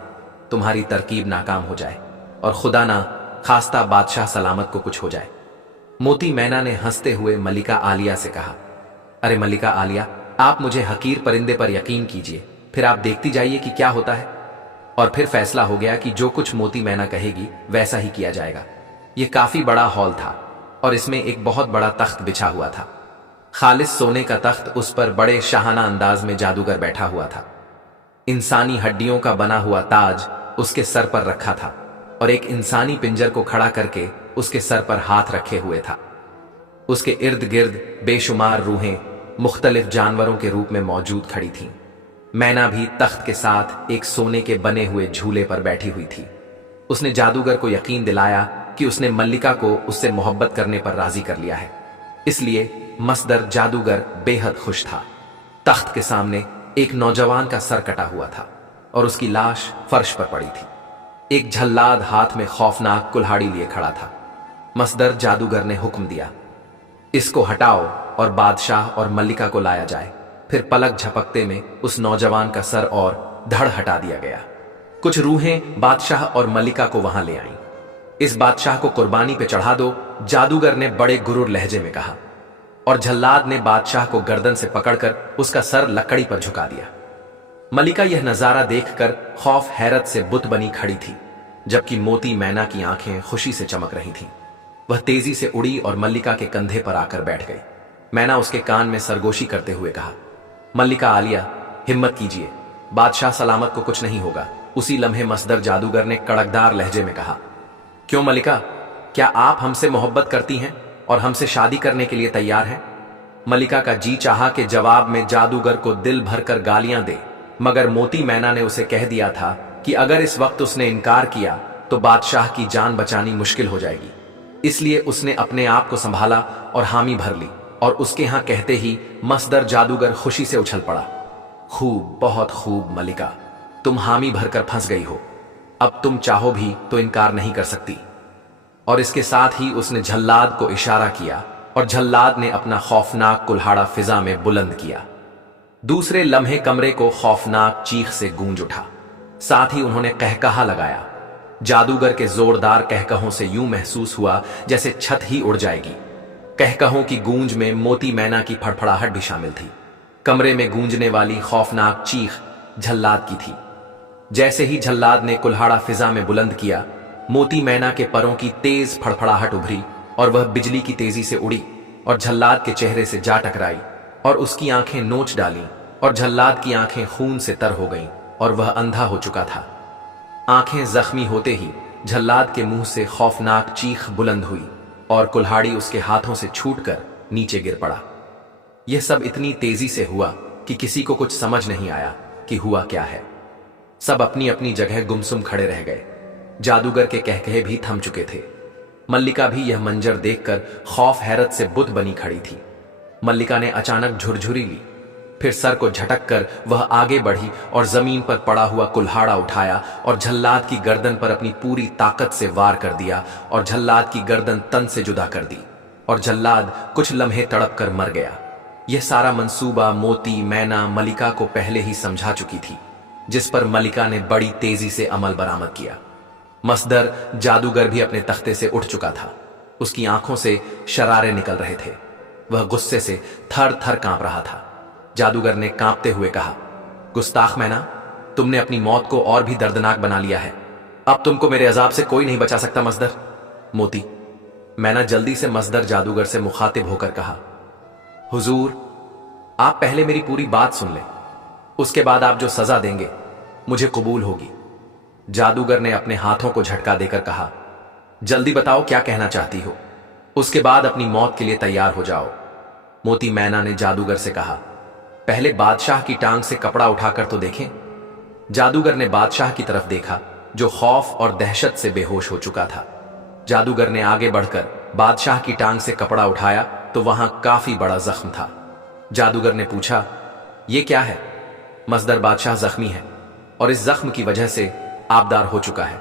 तुम्हारी तरकीब नाकाम हो जाए और खुदा ना खास्ता बादशाह सलामत को कुछ हो जाए। मोती मैना ने हंसते हुए मल्लिका आलिया से कहा, अरे मल्लिका आलिया, आप मुझे हकीर परिंदे पर यकीन कीजिए, फिर आप देखती जाइए कि क्या होता है। और फिर फैसला हो गया कि जो कुछ मोती मैना कहेगी वैसा ही किया जाएगा। यह काफी बड़ा हॉल था और इसमें एक बहुत बड़ा तख्त बिछा हुआ था, खालिस सोने का तख्त, उस पर बड़े शाहाना अंदाज में जादूगर बैठा हुआ था। इंसानी हड्डियों का बना हुआ ताज उसके सर पर रखा था और एक इंसानी पिंजर को खड़ा करके उसके सर पर हाथ रखे हुए था। उसके इर्द गिर्द बेशुमार रूहें मुख्तलिफ जानवरों के रूप में मौजूद खड़ी थीं। मैना भी तख्त के साथ एक सोने के बने हुए झूले पर बैठी हुई थी। उसने जादूगर को यकीन दिलाया कि उसने मल्लिका को उससे मोहब्बत करने पर राजी कर लिया है, इसलिए मसदर जादूगर बेहद खुश था। तख्त के सामने एक नौजवान का सर कटा हुआ था और उसकी लाश फर्श पर पड़ी थी। एक झल्लाद हाथ में खौफनाक कुल्हाड़ी लिए खड़ा था। मसदर जादूगर ने हुक्म दिया, इसको हटाओ और बादशाह और मल्लिका को लाया जाए। फिर पलक झपकते में उस नौजवान का सर और धड़ हटा दिया गया। कुछ रूहें बादशाह और मल्लिका को वहां ले आईं। इस बादशाह को कुर्बानी पे चढ़ा दो, जादूगर ने बड़े गुरूर लहजे में कहा, और झल्लाद ने बादशाह को गर्दन से पकड़कर उसका सर लकड़ी पर झुका दिया। मल्लिका यह नजारा देखकर खौफ हैरत से बुत बनी खड़ी थी, जबकि मोती मैना की आंखें खुशी से चमक रही थीं। वह तेजी से उड़ी और मल्लिका के कंधे पर आकर बैठ गई। मैना उसके कान में सरगोशी करते हुए कहा, मल्लिका आलिया, हिम्मत कीजिए, बादशाह सलामत को कुछ नहीं होगा। उसी लम्हे मसदर जादूगर ने कड़कदार लहजे में कहा, क्यों मल्लिका, क्या आप हमसे मोहब्बत करती हैं और हमसे शादी करने के लिए तैयार हैं? मल्लिका का जी चाहा कि जवाब में जादूगर को दिल भरकर गालियां दे, मगर मोती मैना ने उसे कह दिया था कि अगर इस वक्त उसने इनकार किया तो बादशाह की जान बचानी मुश्किल हो जाएगी। इसलिए उसने अपने आप को संभाला और हामी भर ली, और उसके यहां कहते ही मसदर जादूगर खुशी से उछल पड़ा। खूब, बहुत खूब मल्लिका, तुम हामी भरकर फंस गई हो, अब तुम चाहो भी तो इनकार नहीं कर सकती। और इसके साथ ही उसने झल्लाद को इशारा किया और झल्लाद ने अपना खौफनाक कुल्हाड़ा फिजा में बुलंद किया। दूसरे लम्हे कमरे को खौफनाक चीख से गूंज उठा। साथ ही उन्होंने कहकहा लगाया। जादूगर के जोरदार कहकहों से यूं महसूस हुआ जैसे छत ही उड़ जाएगी। कहकहों की गूंज में मोती मैना की फड़फड़ाहट भी शामिल थी। कमरे में गूंजने वाली खौफनाक चीख झल्लाद की थी। जैसे ही झल्लाद ने कुल्हाड़ा फिजा में बुलंद किया, मोती मैना के परों की तेज फड़फड़ाहट उभरी और वह बिजली की तेजी से उड़ी और झल्लाद के चेहरे से जा टकराई और उसकी आंखें नोच डालीं और झल्लाद की आंखें खून से तर हो गईं और वह अंधा हो चुका था। आंखें जख्मी होते ही झल्लाद के मुंह से खौफनाक चीख बुलंद हुई और कुल्हाड़ी उसके हाथों से छूटकर नीचे गिर पड़ा। यह सब इतनी तेजी से हुआ कि किसी को कुछ समझ नहीं आया कि हुआ क्या है। सब अपनी अपनी जगह गुमसुम खड़े रह गए। जादूगर के कहकहे भी थम चुके थे। मल्लिका भी यह मंजर देखकर खौफ हैरत से बुत बनी खड़ी थी। मल्लिका ने अचानक झुरझुरी ली, फिर सर को झटक कर वह आगे बढ़ी और जमीन पर पड़ा हुआ कुल्हाड़ा उठाया और झल्लाद की गर्दन पर अपनी पूरी ताकत से वार कर दिया और झल्लाद की गर्दन तन से जुदा कर दी और झल्लाद कुछ लम्हे तड़प कर मर गया। यह सारा मंसूबा मोती मैना मल्लिका को पहले ही समझा चुकी थी, जिस पर मल्लिका ने बड़ी तेजी से अमल बरामद किया। मसदर जादूगर भी अपने तख्ते से उठ चुका था। उसकी आंखों से शरारे निकल रहे थे। वह गुस्से से थर थर कांप रहा था। जादूगर ने कांपते हुए कहा, गुस्ताख मैना, तुमने अपनी मौत को और भी दर्दनाक बना लिया है। अब तुमको मेरे अजाब से कोई नहीं बचा सकता मसदर। मोती मैना जल्दी से मसदर जादूगर से मुखातिब होकर कहा, हुजूर, आप पहले मेरी पूरी बात सुन लें, उसके बाद आप जो सजा देंगे मुझे कबूल होगी। जादूगर ने अपने हाथों को झटका देकर कहा, जल्दी बताओ क्या कहना चाहती हो, उसके बाद अपनी मौत के लिए तैयार हो जाओ। मोती मैना ने जादूगर से कहा, पहले बादशाह की टांग से कपड़ा उठाकर तो देखें। जादूगर ने बादशाह की तरफ देखा, जो खौफ और दहशत से बेहोश हो चुका था। जादूगर ने आगे बढ़कर बादशाह की टांग से कपड़ा उठाया तो वहां काफी बड़ा जख्म था। जादूगर ने पूछा, यह क्या है? मसदर, बादशाह जख्मी है और इस जख्म की वजह से आबदार हो चुका है।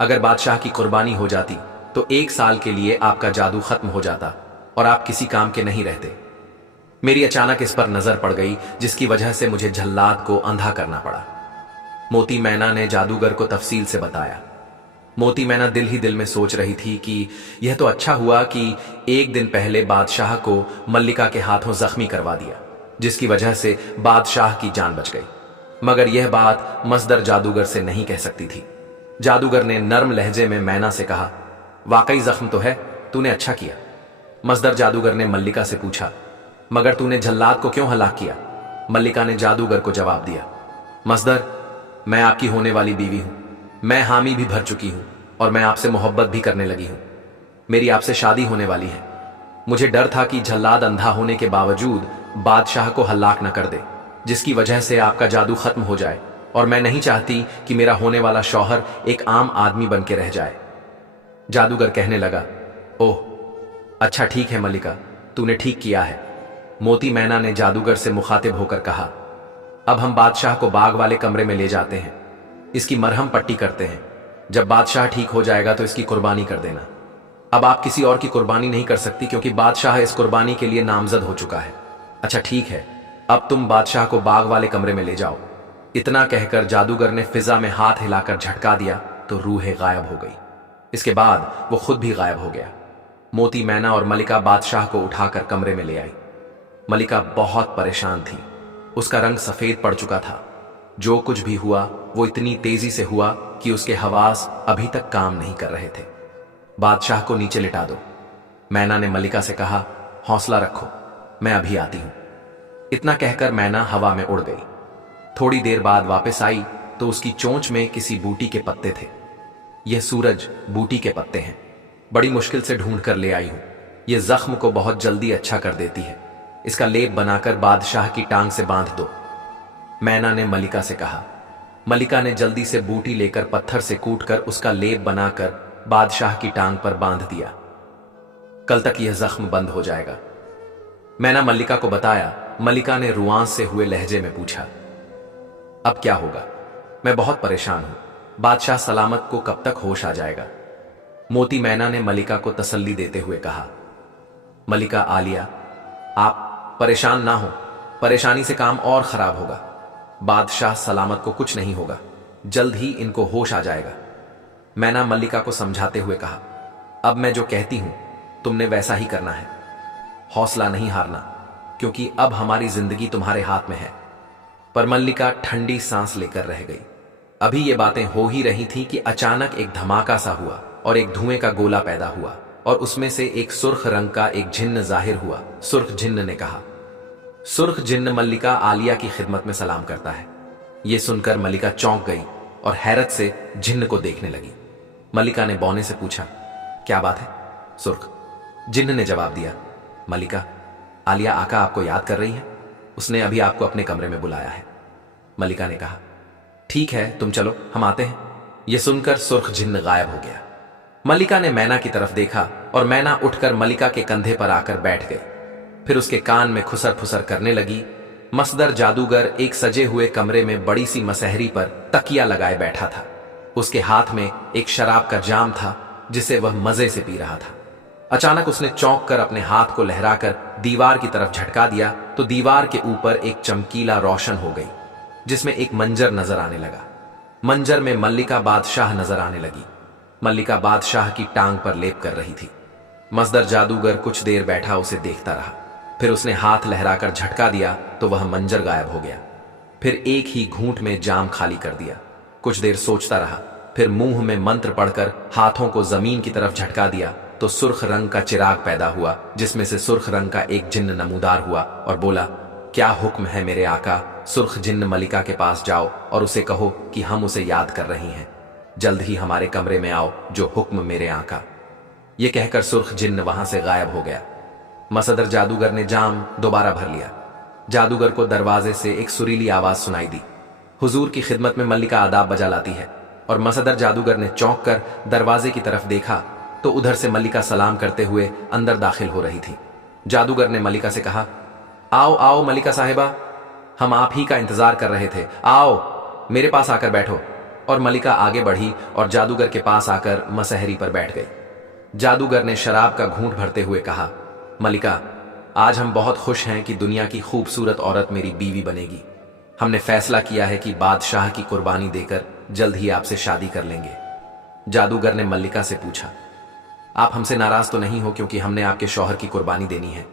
अगर बादशाह की कुर्बानी हो जाती तो 1 साल के लिए आपका जादू खत्म हो जाता और आप किसी काम के नहीं रहते। मेरी अचानक इस पर नजर पड़ गई, जिसकी वजह से मुझे झल्लाद को अंधा करना पड़ा। मोती मैना ने जादूगर को तफसील से बताया। मोती मैना दिल ही दिल में सोच रही थी कि यह तो अच्छा हुआ कि 1 दिन पहले बादशाह को मल्लिका के हाथों जख्मी करवा दिया, जिसकी वजह से बादशाह की जान बच गई। मगर यह बात मसदर जादूगर से नहीं कह सकती थी। जादूगर ने नर्म लहजे में मैना से कहा, वाकई जख्म तो है, तूने अच्छा किया। मसदर जादूगर ने मल्लिका से पूछा, मगर तूने झल्लाद को क्यों हलाक किया? मल्लिका ने जादूगर को जवाब दिया, मसदर, मैं आपकी होने वाली बीवी हूं, मैं हामी भी भर चुकी हूं और मैं आपसे मोहब्बत भी करने लगी हूं। मेरी आपसे शादी होने वाली है। मुझे डर था कि झल्लाद अंधा होने के बावजूद बादशाह को हलाक न कर दे, जिसकी वजह से आपका जादू खत्म हो जाए, और मैं नहीं चाहती कि मेरा होने वाला शौहर एक आम आदमी बन के रह जाए। जादूगर कहने लगा, ओह, अच्छा ठीक है मल्लिका, तूने ठीक किया है। मोती मैना ने जादूगर से मुखातिब होकर कहा, अब हम बादशाह को बाग वाले कमरे में ले जाते हैं, इसकी मरहम पट्टी करते हैं। जब बादशाह ठीक हो जाएगा तो इसकी कुर्बानी कर देना। अब आप किसी और की कुर्बानी नहीं कर सकती क्योंकि बादशाह इस कुर्बानी के लिए नामजद हो चुका है। अच्छा ठीक है, अब तुम बादशाह को बाग वाले कमरे में ले जाओ। इतना कहकर जादूगर ने फिजा में हाथ हिलाकर झटका दिया तो रूह गायब हो गई। इसके बाद वो खुद भी गायब हो गया। मोती मैना और मल्लिका बादशाह को उठाकर कमरे में ले आई। मल्लिका बहुत परेशान थी। उसका रंग सफेद पड़ चुका था। जो कुछ भी हुआ वो इतनी तेजी से हुआ कि उसके हवास अभी तक काम नहीं कर रहे थे। बादशाह को नीचे लिटा दो। मैना ने मल्लिका से कहा, हौसला रखो, मैं अभी आती हूं। इतना कहकर मैना हवा में उड़ गई। थोड़ी देर बाद वापस आई तो उसकी चोंच में किसी बूटी के पत्ते थे। यह सूरज बूटी के पत्ते हैं, बड़ी मुश्किल से ढूंढ कर ले आई हूं। यह जख्म को बहुत जल्दी अच्छा कर देती है। इसका लेप बनाकर बादशाह की टांग से बांध दो। मैना ने मल्लिका से कहा। मल्लिका ने जल्दी से बूटी लेकर पत्थर से कूटकर उसका लेप बनाकर बादशाह की टांग पर बांध दिया। कल तक यह जख्म बंद हो जाएगा। मैना मल्लिका को बताया। मल्लिका ने रुआंस से हुए लहजे में पूछा, अब क्या होगा? मैं बहुत परेशान हूं। बादशाह सलामत को कब तक होश आ जाएगा? मोती मैना ने मल्लिका को तसल्ली देते हुए कहा, मल्लिका आलिया, आप परेशान ना हो, परेशानी से काम और खराब होगा। बादशाह सलामत को कुछ नहीं होगा, जल्द ही इनको होश आ जाएगा। मैना मल्लिका को समझाते हुए कहा, अब मैं जो कहती हूं तुमने वैसा ही करना है। हौसला नहीं हारना, क्योंकि अब हमारी जिंदगी तुम्हारे हाथ में है। पर मल्लिका ठंडी सांस लेकर रह गई। अभी ये बातें हो ही रही थी कि अचानक एक धमाका सा हुआ और एक धुएं का गोला पैदा हुआ और उसमें से एक सुर्ख रंग का एक जिन्न जाहिर हुआ। सुर्ख जिन्न ने कहा, सुर्ख जिन्न मल्लिका आलिया की खिदमत में सलाम करता है। यह सुनकर मल्लिका चौंक गई और हैरत से जिन्न को देखने लगी। मल्लिका ने बौने से पूछा, क्या बात है सुर्ख? जिन्न ने जवाब दिया, मल्लिका, आलिया आका आपको याद कर रही है, उसने अभी आपको अपने कमरे में बुलाया है। मल्लिका ने कहा, ठीक है तुम चलो, हम आते हैं। यह सुनकर सुर्ख जिन्न गायब हो गया। मल्लिका ने मैना की तरफ देखा और मैना उठकर मल्लिका के कंधे पर आकर बैठ गई। फिर उसके कान में खुसर फुसर करने लगी। मसदर जादूगर एक सजे हुए कमरे में बड़ी सी मसहरी पर तकिया लगाए बैठा था। उसके हाथ में एक शराब का जाम था जिसे वह मजे से पी रहा था। अचानक उसने चौंक कर अपने हाथ को लहराकर दीवार की तरफ झटका दिया तो दीवार के ऊपर एक चमकीला रोशन हो गई जिसमें एक मंजर नजर आने लगा। मंजर में मल्लिका बादशाह नजर आने लगी। मल्लिका बादशाह की टांग पर लेप कर रही थी। मसदर जादूगर कुछ देर बैठा उसे देखता रहा। फिर उसने हाथ लहराकर झटका दिया तो वह मंजर गायब हो गया। फिर एक ही घूंट में जाम खाली कर दिया। कुछ देर सोचता रहा, फिर मुंह में मंत्र पढ़कर हाथों को जमीन की तरफ झटका दिया तो सुर्ख रंग का चिराग पैदा हुआ जिसमें से सुर्ख रंग का एक जिन्न नमूदार हुआ और बोला, क्या हुक्म है मेरे आका? सुर्ख जिन्न मल्लिका के पास जाओ और उसे कहो कि हम उसे याद कर रही हैं। जल्द ही हमारे कमरे में आओ, जो हुक्म मेरे आका। ये कहकर सुर्ख जिन्न वहां से गायब हो गया। मसदर जादूगर ने जाम दोबारा भर लिया। जादूगर को दरवाजे से एक सुरीली आवाज सुनाई दी, हुजूर की खिदमत में मल्लिका आदाब बजा लाती है। और मसदर जादूगर ने चौंक कर दरवाजे की तरफ देखा तो उधर से मल्लिका सलाम करते हुए अंदर दाखिल हो रही थी। जादूगर ने मल्लिका से कहा, आओ आओ मल्लिका साहिबा, हम आप ही का इंतजार कर रहे थे, आओ मेरे पास आकर बैठो। और मल्लिका आगे बढ़ी और जादूगर के पास आकर मसहरी पर बैठ गई। जादूगर ने शराब का घूंट भरते हुए कहा, मल्लिका, आज हम बहुत खुश हैं कि दुनिया की खूबसूरत औरत मेरी बीवी बनेगी। हमने फैसला किया है कि बादशाह की कुर्बानी देकर जल्द ही आपसे शादी कर लेंगे। जादूगर ने मल्लिका से पूछा, आप हमसे नाराज तो नहीं हो क्योंकि हमने आपके शौहर की कुर्बानी देनी है?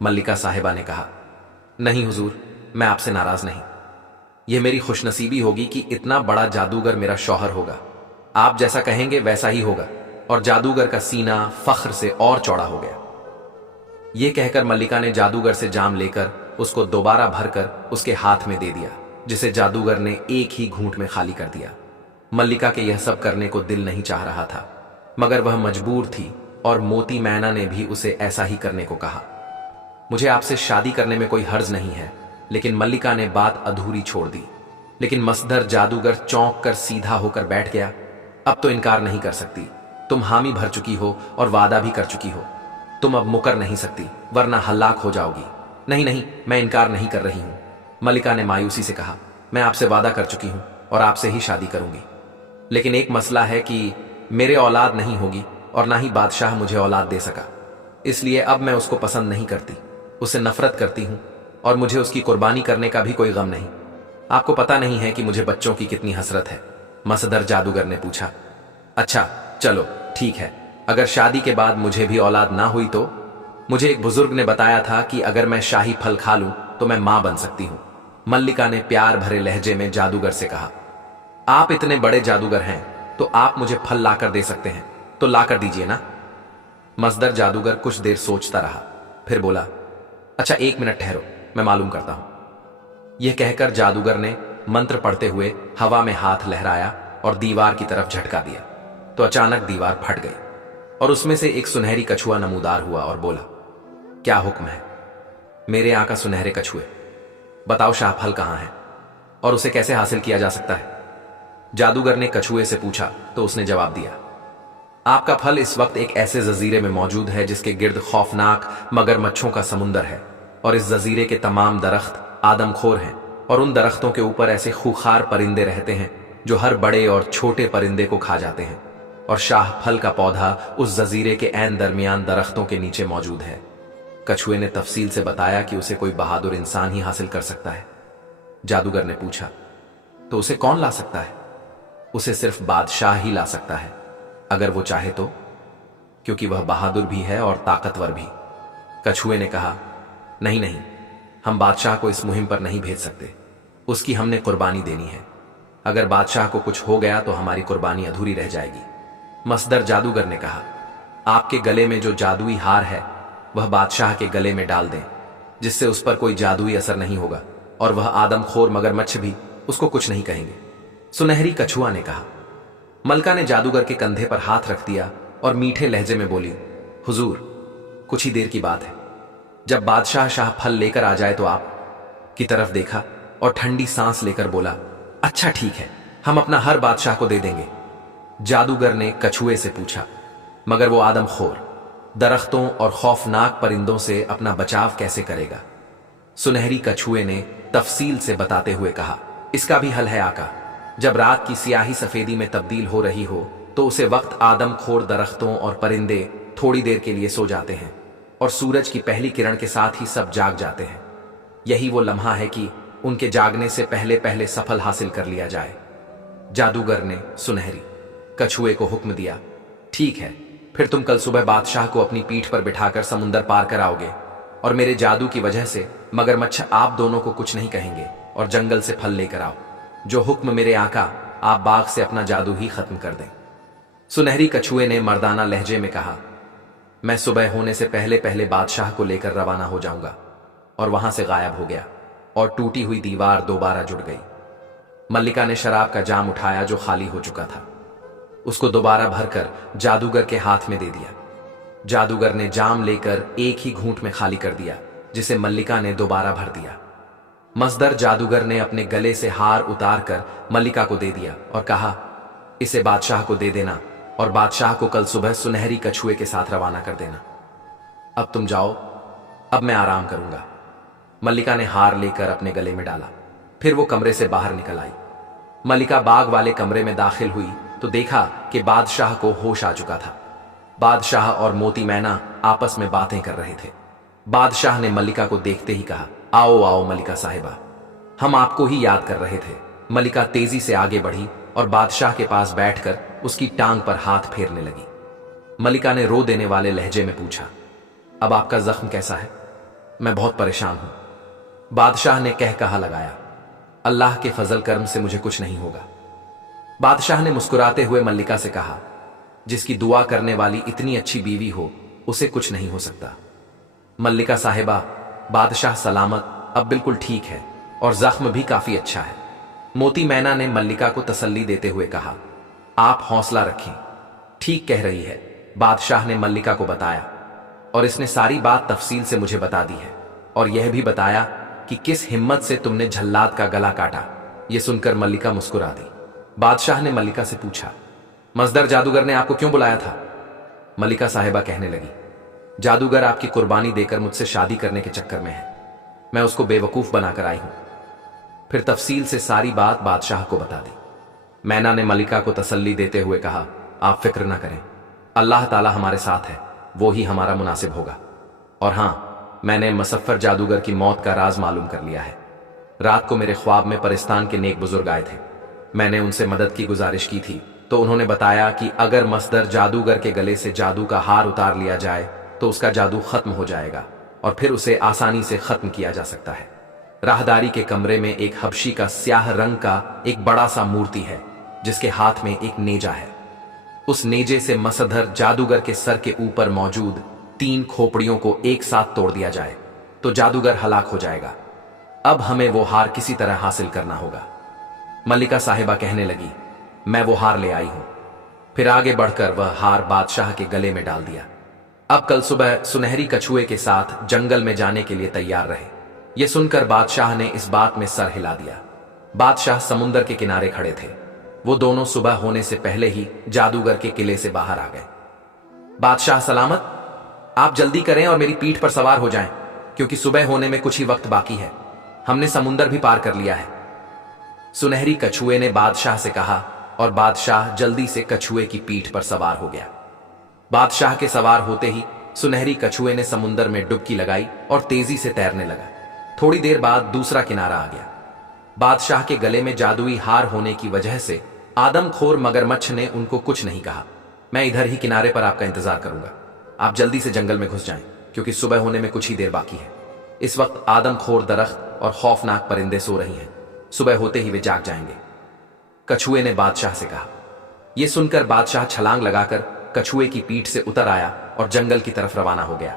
मल्लिका साहिबा ने कहा, नहीं हुजूर, मैं आपसे नाराज नहीं। यह मेरी खुशनसीबी होगी कि इतना बड़ा जादूगर मेरा शौहर होगा। आप जैसा कहेंगे वैसा ही होगा। और जादूगर का सीना फख्र से और चौड़ा हो गया। यह कहकर मल्लिका ने जादूगर से जाम लेकर उसको दोबारा भरकर उसके हाथ में दे दिया, जिसे जादूगर ने एक ही घूंट में खाली कर दिया। मल्लिका के यह सब करने को दिल नहीं चाह रहा था, मगर वह मजबूर थी और मोती मैना ने भी उसे ऐसा ही करने को कहा। मुझे आपसे शादी करने में कोई हर्ज नहीं है, लेकिन मल्लिका ने बात अधूरी छोड़ दी। लेकिन मसदर जादूगर चौंक कर सीधा होकर बैठ गया। अब तो इनकार नहीं कर सकती, तुम हामी भर चुकी हो और वादा भी कर चुकी हो। तुम अब मुकर नहीं सकती, वरना हल्लाक हो जाओगी। नहीं नहीं, मैं इनकार नहीं कर रही हूं। मल्लिका ने मायूसी से कहा, मैं आपसे वादा कर चुकी हूं और आपसे ही शादी करूंगी। लेकिन एक मसला है कि मेरे औलाद नहीं होगी और ना ही बादशाह मुझे औलाद दे सका। इसलिए अब मैं उसको पसंद नहीं करती, उससे नफरत करती हूं और मुझे उसकी कुर्बानी करने का भी कोई गम नहीं। आपको पता नहीं है कि मुझे बच्चों की कितनी हसरत है। मसदर जादूगर ने पूछा, अच्छा चलो ठीक है, अगर शादी के बाद मुझे भी औलाद ना हुई तो? मुझे एक बुजुर्ग ने बताया था कि अगर मैं शाही फल खा लूं तो मैं मां बन सकती हूं। मल्लिका ने प्यार भरे लहजे में जादूगर से कहा, आप इतने बड़े जादूगर हैं तो आप मुझे फल लाकर दे सकते हैं, तो लाकर दीजिए ना। मसदर जादूगर कुछ देर सोचता रहा, फिर बोला, अच्छा 1 मिनट ठहरो, मैं मालूम करता हूं। यह कहकर जादूगर ने मंत्र पढ़ते हुए हवा में हाथ लहराया और दीवार की तरफ झटका दिया तो अचानक दीवार फट गई और उसमें से एक सुनहरी कछुआ नमूदार हुआ और बोला, क्या हुक्म है मेरे आका सुनहरे कछुए? बताओ शाह फल कहां है और उसे कैसे हासिल किया जा सकता है? जादूगर ने कछुए से पूछा तो उसने जवाब दिया, आपका फल इस वक्त एक ऐसे जजीरे में मौजूद है जिसके गिर्द खौफनाक मगरमच्छों का समुंदर है और इस जजीरे के तमाम दरख्त आदमखोर हैं और उन दरख्तों के ऊपर ऐसे खूंखार परिंदे रहते हैं जो हर बड़े और छोटे परिंदे को खा जाते हैं। और शाह फल का पौधा उस जजीरे के ऐन दरमियान दरख्तों के नीचे मौजूद है। कछुए ने तफसील से बताया कि उसे कोई बहादुर इंसान ही हासिल कर सकता है। जादूगर ने पूछा, तो उसे कौन ला सकता है? उसे सिर्फ बादशाह ही ला सकता है, अगर वो चाहे तो, क्योंकि वह बहादुर भी है और ताकतवर भी। कछुए ने कहा, नहीं नहीं, हम बादशाह को इस मुहिम पर नहीं भेज सकते, उसकी हमने कुर्बानी देनी है। अगर बादशाह को कुछ हो गया तो हमारी कुर्बानी अधूरी रह जाएगी। मसदर जादूगर ने कहा, आपके गले में जो जादुई हार है वह बादशाह के गले में डाल दें, जिससे उस पर कोई जादुई असर नहीं होगा और वह आदमखोर मगरमच्छ भी उसको कुछ नहीं कहेंगे। सुनहरी कछुआ ने कहा। मलका ने जादूगर के कंधे पर हाथ रख दिया और मीठे लहजे में बोली, हुजूर, कुछ ही देर की बात है, जब बादशाह शाह फल लेकर आ जाए तो आप की तरफ देखा और ठंडी सांस लेकर बोला, अच्छा ठीक है, हम अपना हर बादशाह को दे देंगे। जादूगर ने कछुए से पूछा, मगर वो आदमखोर दरख्तों और खौफनाक परिंदों से अपना बचाव कैसे करेगा? सुनहरी कछुए ने तफसील से बताते हुए कहा, इसका भी हल है आका। जब रात की सियाही सफेदी में तब्दील हो रही हो तो उसे वक्त आदमखोर दरख्तों और परिंदे थोड़ी देर के लिए सो जाते हैं और सूरज की पहली किरण के साथ ही सब जाग जाते हैं। यही वो लम्हा है कि उनके जागने से पहले पहले सफल हासिल कर लिया जाए। जादूगर ने सुनहरी कछुए को हुक्म दिया, ठीक है, फिर तुम कल सुबह बादशाह को अपनी पीठ पर बिठाकर समुंदर पार कर आओगे और मेरे जादू की वजह से मगरमच्छ आप दोनों को कुछ नहीं कहेंगे और जंगल से फल लेकर आओ। जो हुक्म मेरे आका, आप बाग से अपना जादू ही खत्म कर दें। सुनहरी कछुए ने मर्दाना लहजे में कहा, मैं सुबह होने से पहले पहले बादशाह को लेकर रवाना हो जाऊंगा। और वहां से गायब हो गया और टूटी हुई दीवार दोबारा जुड़ गई। मल्लिका ने शराब का जाम उठाया जो खाली हो चुका था, उसको दोबारा भरकर जादूगर के हाथ में दे दिया। जादूगर ने जाम लेकर एक ही घूंट में खाली कर दिया, जिसे मल्लिका ने दोबारा भर दिया। मसदर जादूगर ने अपने गले से हार उतार कर मल्लिका को दे दिया और कहा, इसे बादशाह को दे देना और बादशाह को कल सुबह सुनहरी कछुए के साथ रवाना कर देना। अब तुम जाओ, अब मैं आराम करूंगा। मल्लिका ने हार लेकर अपने गले में डाला, फिर वो कमरे से बाहर निकल आई। मल्लिका बाग वाले कमरे में दाखिल हुई तो देखा कि बादशाह को होश आ चुका था। बादशाह और मोती मैना आपस में बातें कर रहे थे। बादशाह ने मल्लिका को देखते ही कहा, आओ आओ मल्लिका साहिबा, हम आपको ही याद कर रहे थे। मल्लिका तेजी से आगे बढ़ी और बादशाह के पास बैठकर उसकी टांग पर हाथ फेरने लगी। मल्लिका ने रो देने वाले लहजे में पूछा, अब आपका जख्म कैसा है? मैं बहुत परेशान हूं। बादशाह ने कह कहा लगाया, अल्लाह के फजल कर्म से मुझे कुछ नहीं होगा। बादशाह ने मुस्कुराते हुए मल्लिका से कहा, जिसकी दुआ करने वाली इतनी अच्छी बीवी हो उसे कुछ नहीं हो सकता। मल्लिका साहिबा, बादशाह सलामत अब बिल्कुल ठीक है और जख्म भी काफी अच्छा है। मोती मैना ने मल्लिका को तसल्ली देते हुए कहा, आप हौसला रखें, ठीक कह रही है। बादशाह ने मल्लिका को बताया और इसने सारी बात तफसील से मुझे बता दी है और यह भी बताया कि किस हिम्मत से तुमने झल्लाद का गला काटा। यह सुनकर मल्लिका मुस्कुरा दी। बादशाह ने मल्लिका से पूछा, मजदर जादूगर ने आपको क्यों बुलाया था? मल्लिका साहिबा कहने लगी, जादूगर आपकी कुर्बानी देकर मुझसे शादी करने के चक्कर में है। मैं उसको बेवकूफ बनाकर आई हूं। फिर तफसील से सारी बात बादशाह को बता दी। मैना ने मल्लिका को तसल्ली देते हुए कहा, आप फिक्र ना करें, अल्लाह ताला हमारे साथ है, वो ही हमारा मुनासिब होगा। और हां, मैंने मुसफ्फर जादूगर की मौत का राज मालूम कर लिया है। रात को मेरे ख्वाब में परिस्तान के नेक बुजुर्ग आए थे। मैंने उनसे मदद की गुजारिश की थी तो उन्होंने बताया कि अगर मसदर जादूगर के गले से जादू का हार उतार लिया जाए तो उसका जादू खत्म हो जाएगा और फिर उसे आसानी से खत्म किया जा सकता है। राहदारी के कमरे में एक हबशी का स्याह रंग का एक बड़ा सा मूर्ति है जिसके हाथ में एक नेजा है। उस नेजे से मसदर जादूगर के सर के ऊपर मौजूद 3 खोपड़ियों को एक साथ तोड़ दिया जाए तो जादूगर हलाक हो जाएगा। अब हमें वो हार किसी तरह हासिल करना होगा। मल्लिका साहिबा कहने लगी, मैं वो हार ले आई हूं। फिर आगे बढ़कर वह हार बादशाह के गले में डाल दिया। अब कल सुबह सुनहरी कछुए के साथ जंगल में जाने के लिए तैयार रहे। यह सुनकर बादशाह ने इस बात में सर हिला दिया। बादशाह समुंदर के किनारे खड़े थे। वो दोनों सुबह होने से पहले ही जादूगर के किले से बाहर आ गए। बादशाह सलामत, आप जल्दी करें और मेरी पीठ पर सवार हो जाएं, क्योंकि सुबह होने में कुछ ही वक्त बाकी है। हमने समुंदर भी पार कर लिया है। सुनहरी कछुए ने बादशाह से कहा और बादशाह जल्दी से कछुए की पीठ पर सवार हो गया। बादशाह के सवार होते ही सुनहरी कछुए ने समुंदर में डुबकी लगाई और तेजी से तैरने लगा। थोड़ी देर बाद दूसरा किनारा आ गया। बादशाह के गले में जादुई हार होने की वजह से आदमखोर मगरमच्छ ने उनको कुछ नहीं कहा। मैं इधर ही किनारे पर आपका इंतजार करूंगा। आप जल्दी से जंगल में घुस जाएं, क्योंकि सुबह होने में कुछ ही देर बाकी है। इस वक्त आदमखोर दरख्त और खौफनाक परिंदे सो रही हैं। सुबह होते ही वे जाग जाएंगे। कछुए ने बादशाह से कहा। यह सुनकर बादशाह छलांग लगाकर कछुए की पीठ से उतर आया और जंगल की तरफ रवाना हो गया।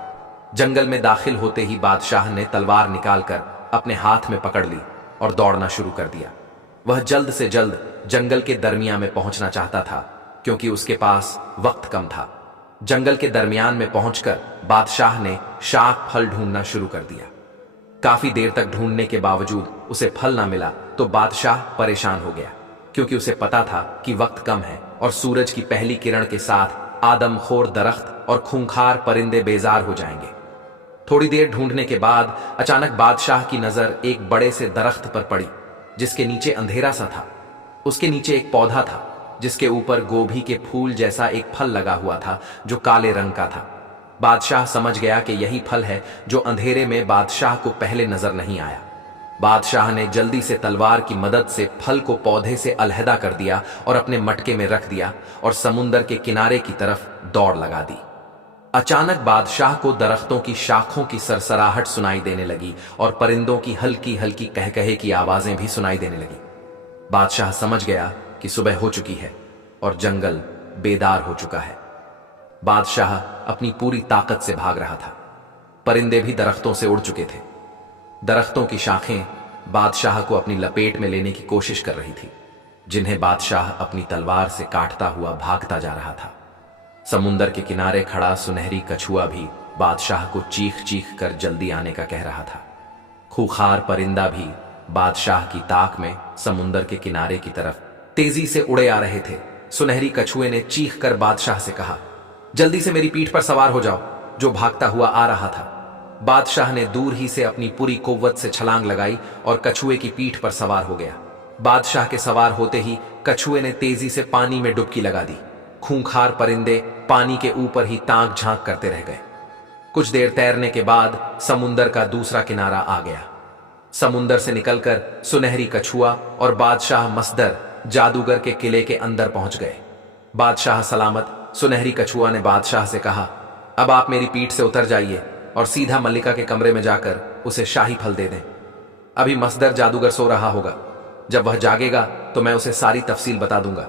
जंगल में दाखिल होते ही बादशाह ने तलवार निकालकर अपने हाथ में पकड़ ली और दौड़ना शुरू कर दिया। वह जल्द से जल्द जंगल के दरमियान में पहुंचना चाहता था, क्योंकि उसके पास वक्त कम था। जंगल के दरमियान में पहुंचकर बादशाह ने शाक फल ढूंढना शुरू कर दिया। काफी देर तक ढूंढने के बावजूद उसे फल ना मिला तो बादशाह परेशान हो गया, क्योंकि उसे पता था कि वक्त कम है और सूरज की पहली किरण के साथ आदमखोर दरख्त और खूंखार परिंदे बेजार हो जाएंगे। थोड़ी देर ढूंढने के बाद अचानक बादशाह की नजर एक बड़े से दरख्त पर पड़ी, जिसके नीचे अंधेरा सा था। उसके नीचे एक पौधा था जिसके ऊपर गोभी के फूल जैसा एक फल लगा हुआ था, जो काले रंग का था। बादशाह समझ गया कि यही फल है जो अंधेरे में बादशाह को पहले नजर नहीं आया। बादशाह ने जल्दी से तलवार की मदद से फल को पौधे से अलहदा कर दिया और अपने मटके में रख दिया और समुंदर के किनारे की तरफ दौड़ लगा दी। अचानक बादशाह को दरख्तों की शाखों की सरसराहट सुनाई देने लगी और परिंदों की हल्की हल्की कहकहे की आवाजें भी सुनाई देने लगी। बादशाह समझ गया कि सुबह हो चुकी है और जंगल बेदार हो चुका है। बादशाह अपनी पूरी ताकत से भाग रहा था। परिंदे भी दरख्तों से उड़ चुके थे। दरख्तों की शाखें बादशाह को अपनी लपेट में लेने की कोशिश कर रही थी, जिन्हें बादशाह अपनी तलवार से काटता हुआ भागता जा रहा था। समुंदर के किनारे खड़ा सुनहरी कछुआ भी बादशाह को चीख चीख कर जल्दी आने का कह रहा था। खूंखार परिंदा भी बादशाह की ताक में समुंदर के किनारे की तरफ तेजी से उड़े आ रहे थे। सुनहरी कछुए ने चीख कर बादशाह से कहा, जल्दी से मेरी पीठ पर सवार हो जाओ, जो भागता हुआ आ रहा था। बादशाह ने दूर ही से अपनी पूरी कुव्वत से छलांग लगाई और कछुए की पीठ पर सवार हो गया। बादशाह के सवार होते ही कछुए ने तेजी से पानी में डुबकी लगा दी। खूंखार परिंदे पानी के ऊपर ही ताक झांक करते रह गए। कुछ देर तैरने के बाद समुंदर का दूसरा किनारा आ गया। समुंदर से निकलकर सुनहरी कछुआ और बादशाह मसदर जादूगर के किले के अंदर पहुंच गए। बादशाह सलामत। सुनहरी कछुआ ने बादशाह से कहा, अब आप मेरी पीठ से उतर जाइए और सीधा मल्लिका के कमरे में जाकर उसे शाही फल दे दें। अभी मसदर जादूगर सो रहा होगा, जब वह जागेगा तो मैं उसे सारी तफसील बता दूंगा।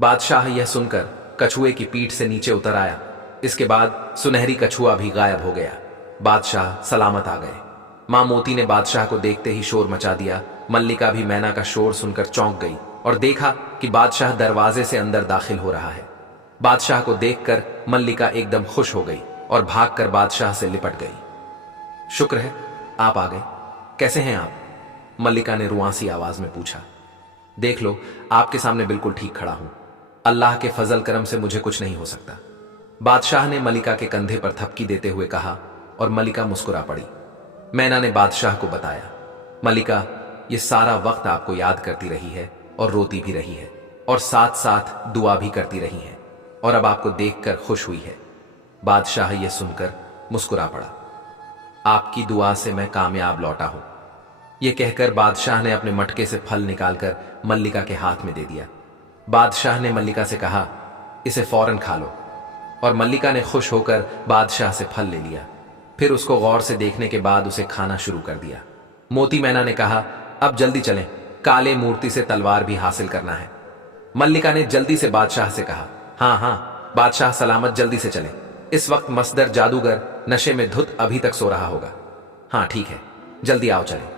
बादशाह यह सुनकर कछुए की पीठ से नीचे उतर आया। इसके बाद सुनहरी कछुआ भी गायब हो गया। बादशाह सलामत आ गए। मां मोती ने बादशाह को देखते ही शोर मचा दिया। मल्लिका भी मैना का शोर सुनकर चौंक गई और देखा कि बादशाह दरवाजे से अंदर दाखिल हो रहा है। बादशाह को देखकर मल्लिका एकदम खुश हो गई और भागकर बादशाह से लिपट गई। शुक्र है आप आ गए, कैसे हैं आप? मल्लिका ने रुआंसी आवाज में पूछा। देख लो, आपके सामने बिल्कुल ठीक खड़ा हूं। अल्लाह के फजल करम से मुझे कुछ नहीं हो सकता, बादशाह ने मल्लिका के कंधे पर थपकी देते हुए कहा और मल्लिका मुस्कुरा पड़ी। मैना ने बादशाह को बताया, मल्लिका ये सारा वक्त आपको याद करती रही है और रोती भी रही है और साथ साथ दुआ भी करती रही है और अब आपको देखकर खुश हुई है। बादशाह ये सुनकर मुस्कुरा पड़ा। आपकी दुआ से मैं कामयाब लौटा हूं। यह कहकर बादशाह ने अपने मटके से फल निकालकर मल्लिका के हाथ में दे दिया। बादशाह ने मल्लिका से कहा, इसे फौरन खा लो, और मल्लिका ने खुश होकर बादशाह से फल ले लिया। फिर उसको गौर से देखने के बाद उसे खाना शुरू कर दिया। मोती मैना ने कहा, अब जल्दी चलें, काले मूर्ति से तलवार भी हासिल करना है। मल्लिका ने जल्दी से बादशाह से कहा, हाँ हाँ बादशाह सलामत, जल्दी से चलें। इस वक्त मसदर जादूगर नशे में धुत अभी तक सो रहा होगा। हाँ ठीक है, जल्दी आओ चलें।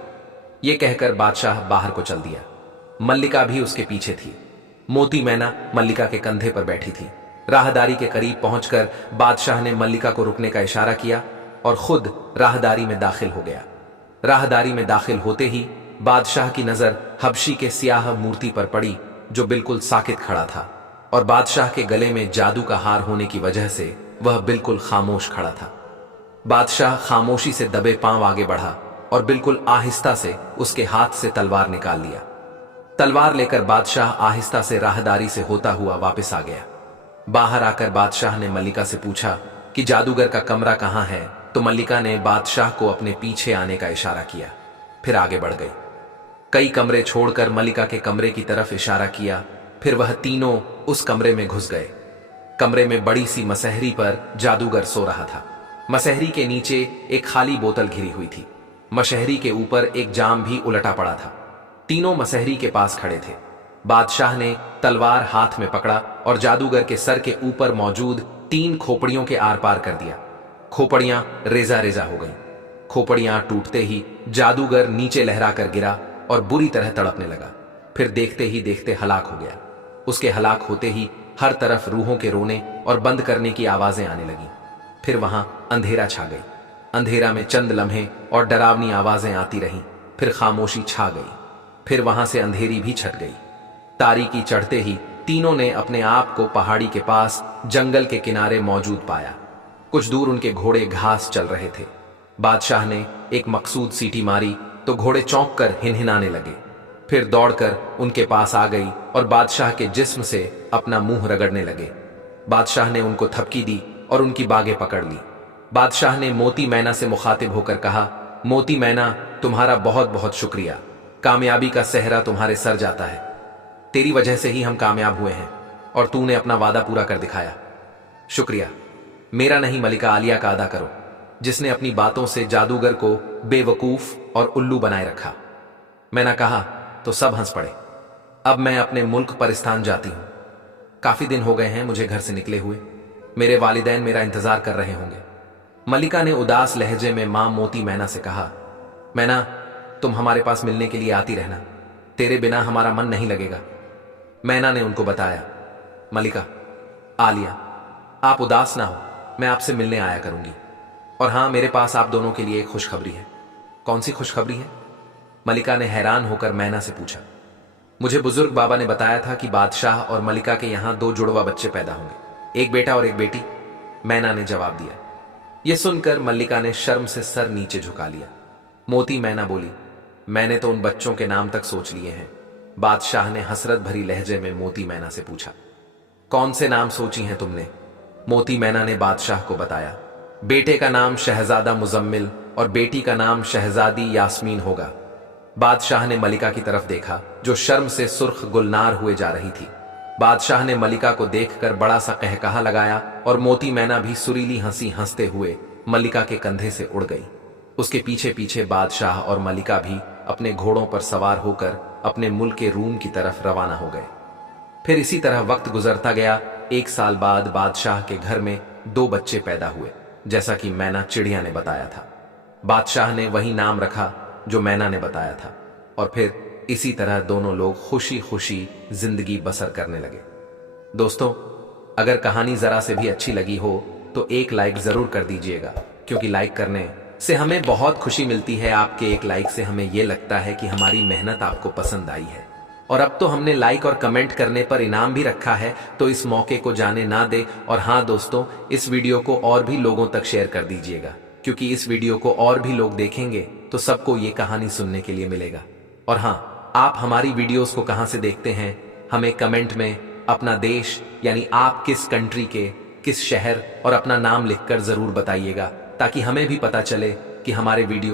यह कहकर बादशाह बाहर को चल दिया। मल्लिका भी उसके पीछे थी। मोती मैना मल्लिका के कंधे पर बैठी थी। राहदारी के करीब पहुंचकर बादशाह ने मल्लिका को रुकने का इशारा किया और खुद राहदारी में दाखिल हो गया। राहदारी में दाखिल होते ही बादशाह की नजर हबशी के सियाह मूर्ति पर पड़ी, जो बिल्कुल साकित खड़ा था, और बादशाह के गले में जादू का हार होने की वजह से वह बिल्कुल खामोश खड़ा था। बादशाह खामोशी से दबे पांव आगे बढ़ा और बिल्कुल आहिस्ता से उसके हाथ से तलवार निकाल लिया। तलवार लेकर बादशाह आहिस्ता से राहदारी से होता हुआ वापस आ गया। बाहर आकर बादशाह ने मल्लिका से पूछा कि जादूगर का कमरा कहां है, तो मल्लिका ने बादशाह को अपने पीछे आने का इशारा किया, फिर आगे बढ़ गई। कई कमरे छोड़कर मल्लिका के कमरे की तरफ इशारा किया, फिर वह तीनों उस कमरे में घुस गए। कमरे में बड़ी सी मसहरी पर जादूगर सो रहा था। मसहरी के नीचे एक खाली बोतल घिरी हुई थी। मशहरी के ऊपर एक जाम भी उलटा पड़ा था। तीनों मसहरी के पास खड़े थे। बादशाह ने तलवार हाथ में पकड़ा और जादूगर के सर के ऊपर मौजूद 3 खोपड़ियों के आर पार कर दिया। खोपड़ियां रेजा रेजा हो गईं। खोपड़ियां टूटते ही जादूगर नीचे लहरा कर गिरा और बुरी तरह तड़पने लगा। फिर देखते ही देखते हलाक हो गया। उसके हलाक होते ही हर तरफ रूहों के रोने और बंद करने की आवाजें आने लगी। फिर वहां अंधेरा छा गई। अंधेरा में चंद लम्हे और डरावनी आवाजें आती रहीं। फिर खामोशी छा गई। फिर वहां से अंधेरी भी छट गई। तारीकी चढ़ते ही तीनों ने अपने आप को पहाड़ी के पास जंगल के किनारे मौजूद पाया। कुछ दूर उनके घोड़े घास चल रहे थे। बादशाह ने एक मकसूद सीटी मारी तो घोड़े चौंक कर हिनहिनाने लगे। फिर दौड़कर उनके पास आ गई और बादशाह के जिस्म से अपना मुंह रगड़ने लगे। बादशाह ने उनको थपकी दी और उनकी बागें पकड़ ली। बादशाह ने मोती मैना से मुखातिब होकर कहा, मोती मैना, तुम्हारा बहुत बहुत शुक्रिया। कामयाबी का सेहरा तुम्हारे सर जाता है। तेरी वजह से ही हम कामयाब हुए हैं और तूने अपना वादा पूरा कर दिखाया। शुक्रिया मेरा नहीं, मलिका आलिया का अदा करो, जिसने अपनी बातों से जादूगर को बेवकूफ और उल्लू बनाए रखा। मैंने कहा तो सब हंस पड़े। अब मैं अपने मुल्क परिस्तान जाती हूं। काफी दिन हो गए हैं मुझे घर से निकले हुए। मेरे वालिदैन मेरा इंतजार कर रहे होंगे। मलिका ने उदास लहजे में मां मोती मैना से कहा, मैना, तुम हमारे पास मिलने के लिए आती रहना। तेरे बिना हमारा मन नहीं लगेगा। मैना ने उनको बताया, मलिका, आलिया, आप उदास ना हो, मैं आपसे मिलने आया करूंगी। और हां, मेरे पास आप दोनों के लिए एक खुशखबरी है। कौन सी खुशखबरी है? मलिका ने हैरान होकर मैना से पूछा। मुझे बुजुर्ग बाबा ने बताया था कि बादशाह और मलिका के यहां 2 जुड़वा बच्चे पैदा होंगे, एक बेटा और एक बेटी। मैना ने जवाब दिया। यह सुनकर मल्लिका ने शर्म से सर नीचे झुका लिया। मोती मैना बोली, मैंने तो उन बच्चों के नाम तक सोच लिए हैं। बादशाह ने हसरत भरी लहजे में मोती मैना से पूछा, कौन से नाम सोची हैं तुमने? मोती मैना ने बादशाह को बताया, बेटे का नाम शहजादा मुजम्मिल और बेटी का नाम शहजादी यास्मीन होगा। बादशाह ने मलिका की तरफ देखा, जो शर्म से सुर्ख गुलनार हुए जा रही थी। बादशाह ने मलिका को देखकर बड़ा सा कहकहा लगाया और मोती मैना भी सुरीली हंसी हंसते हुए मलिका के कंधे से उड़ गई। उसके पीछे पीछे बादशाह और मलिका भी अपने घोड़ों पर सवार होकर अपने मुल्क के रूम की तरफ रवाना हो गए। फिर इसी तरह वक्त गुजरता गया। 1 साल बाद बादशाह के घर में 2 बच्चे पैदा हुए, जैसा कि मैना चिड़िया ने बताया था। बादशाह ने वही नाम रखा जो मैना ने बताया था, और फिर इसी तरह दोनों लोग खुशी खुशी जिंदगी बसर करने लगे। दोस्तों, अगर कहानी जरा से भी अच्छी लगी हो तो एक लाइक जरूर कर दीजिएगा, क्योंकि लाइक करने से हमें बहुत खुशी मिलती है। आपके एक लाइक से हमें यह लगता है कि हमारी मेहनत आपको पसंद आई है। और अब तो हमने लाइक और कमेंट करने पर इनाम भी रखा है, तो इस मौके को जाने ना दे। और हाँ दोस्तों, इस वीडियो को और भी लोगों तक शेयर कर दीजिएगा, क्योंकि इस वीडियो को और भी लोग देखेंगे तो सबको ये कहानी सुनने के लिए मिलेगा। और हाँ, आप हमारी वीडियोस को कहां से देखते हैं, हमें कमेंट में अपना देश यानी आप किस कंट्री के, किस शहर और अपना नाम लिखकर जरूर बताइएगा, ताकि हमें भी पता चले कि हमारे वीडियो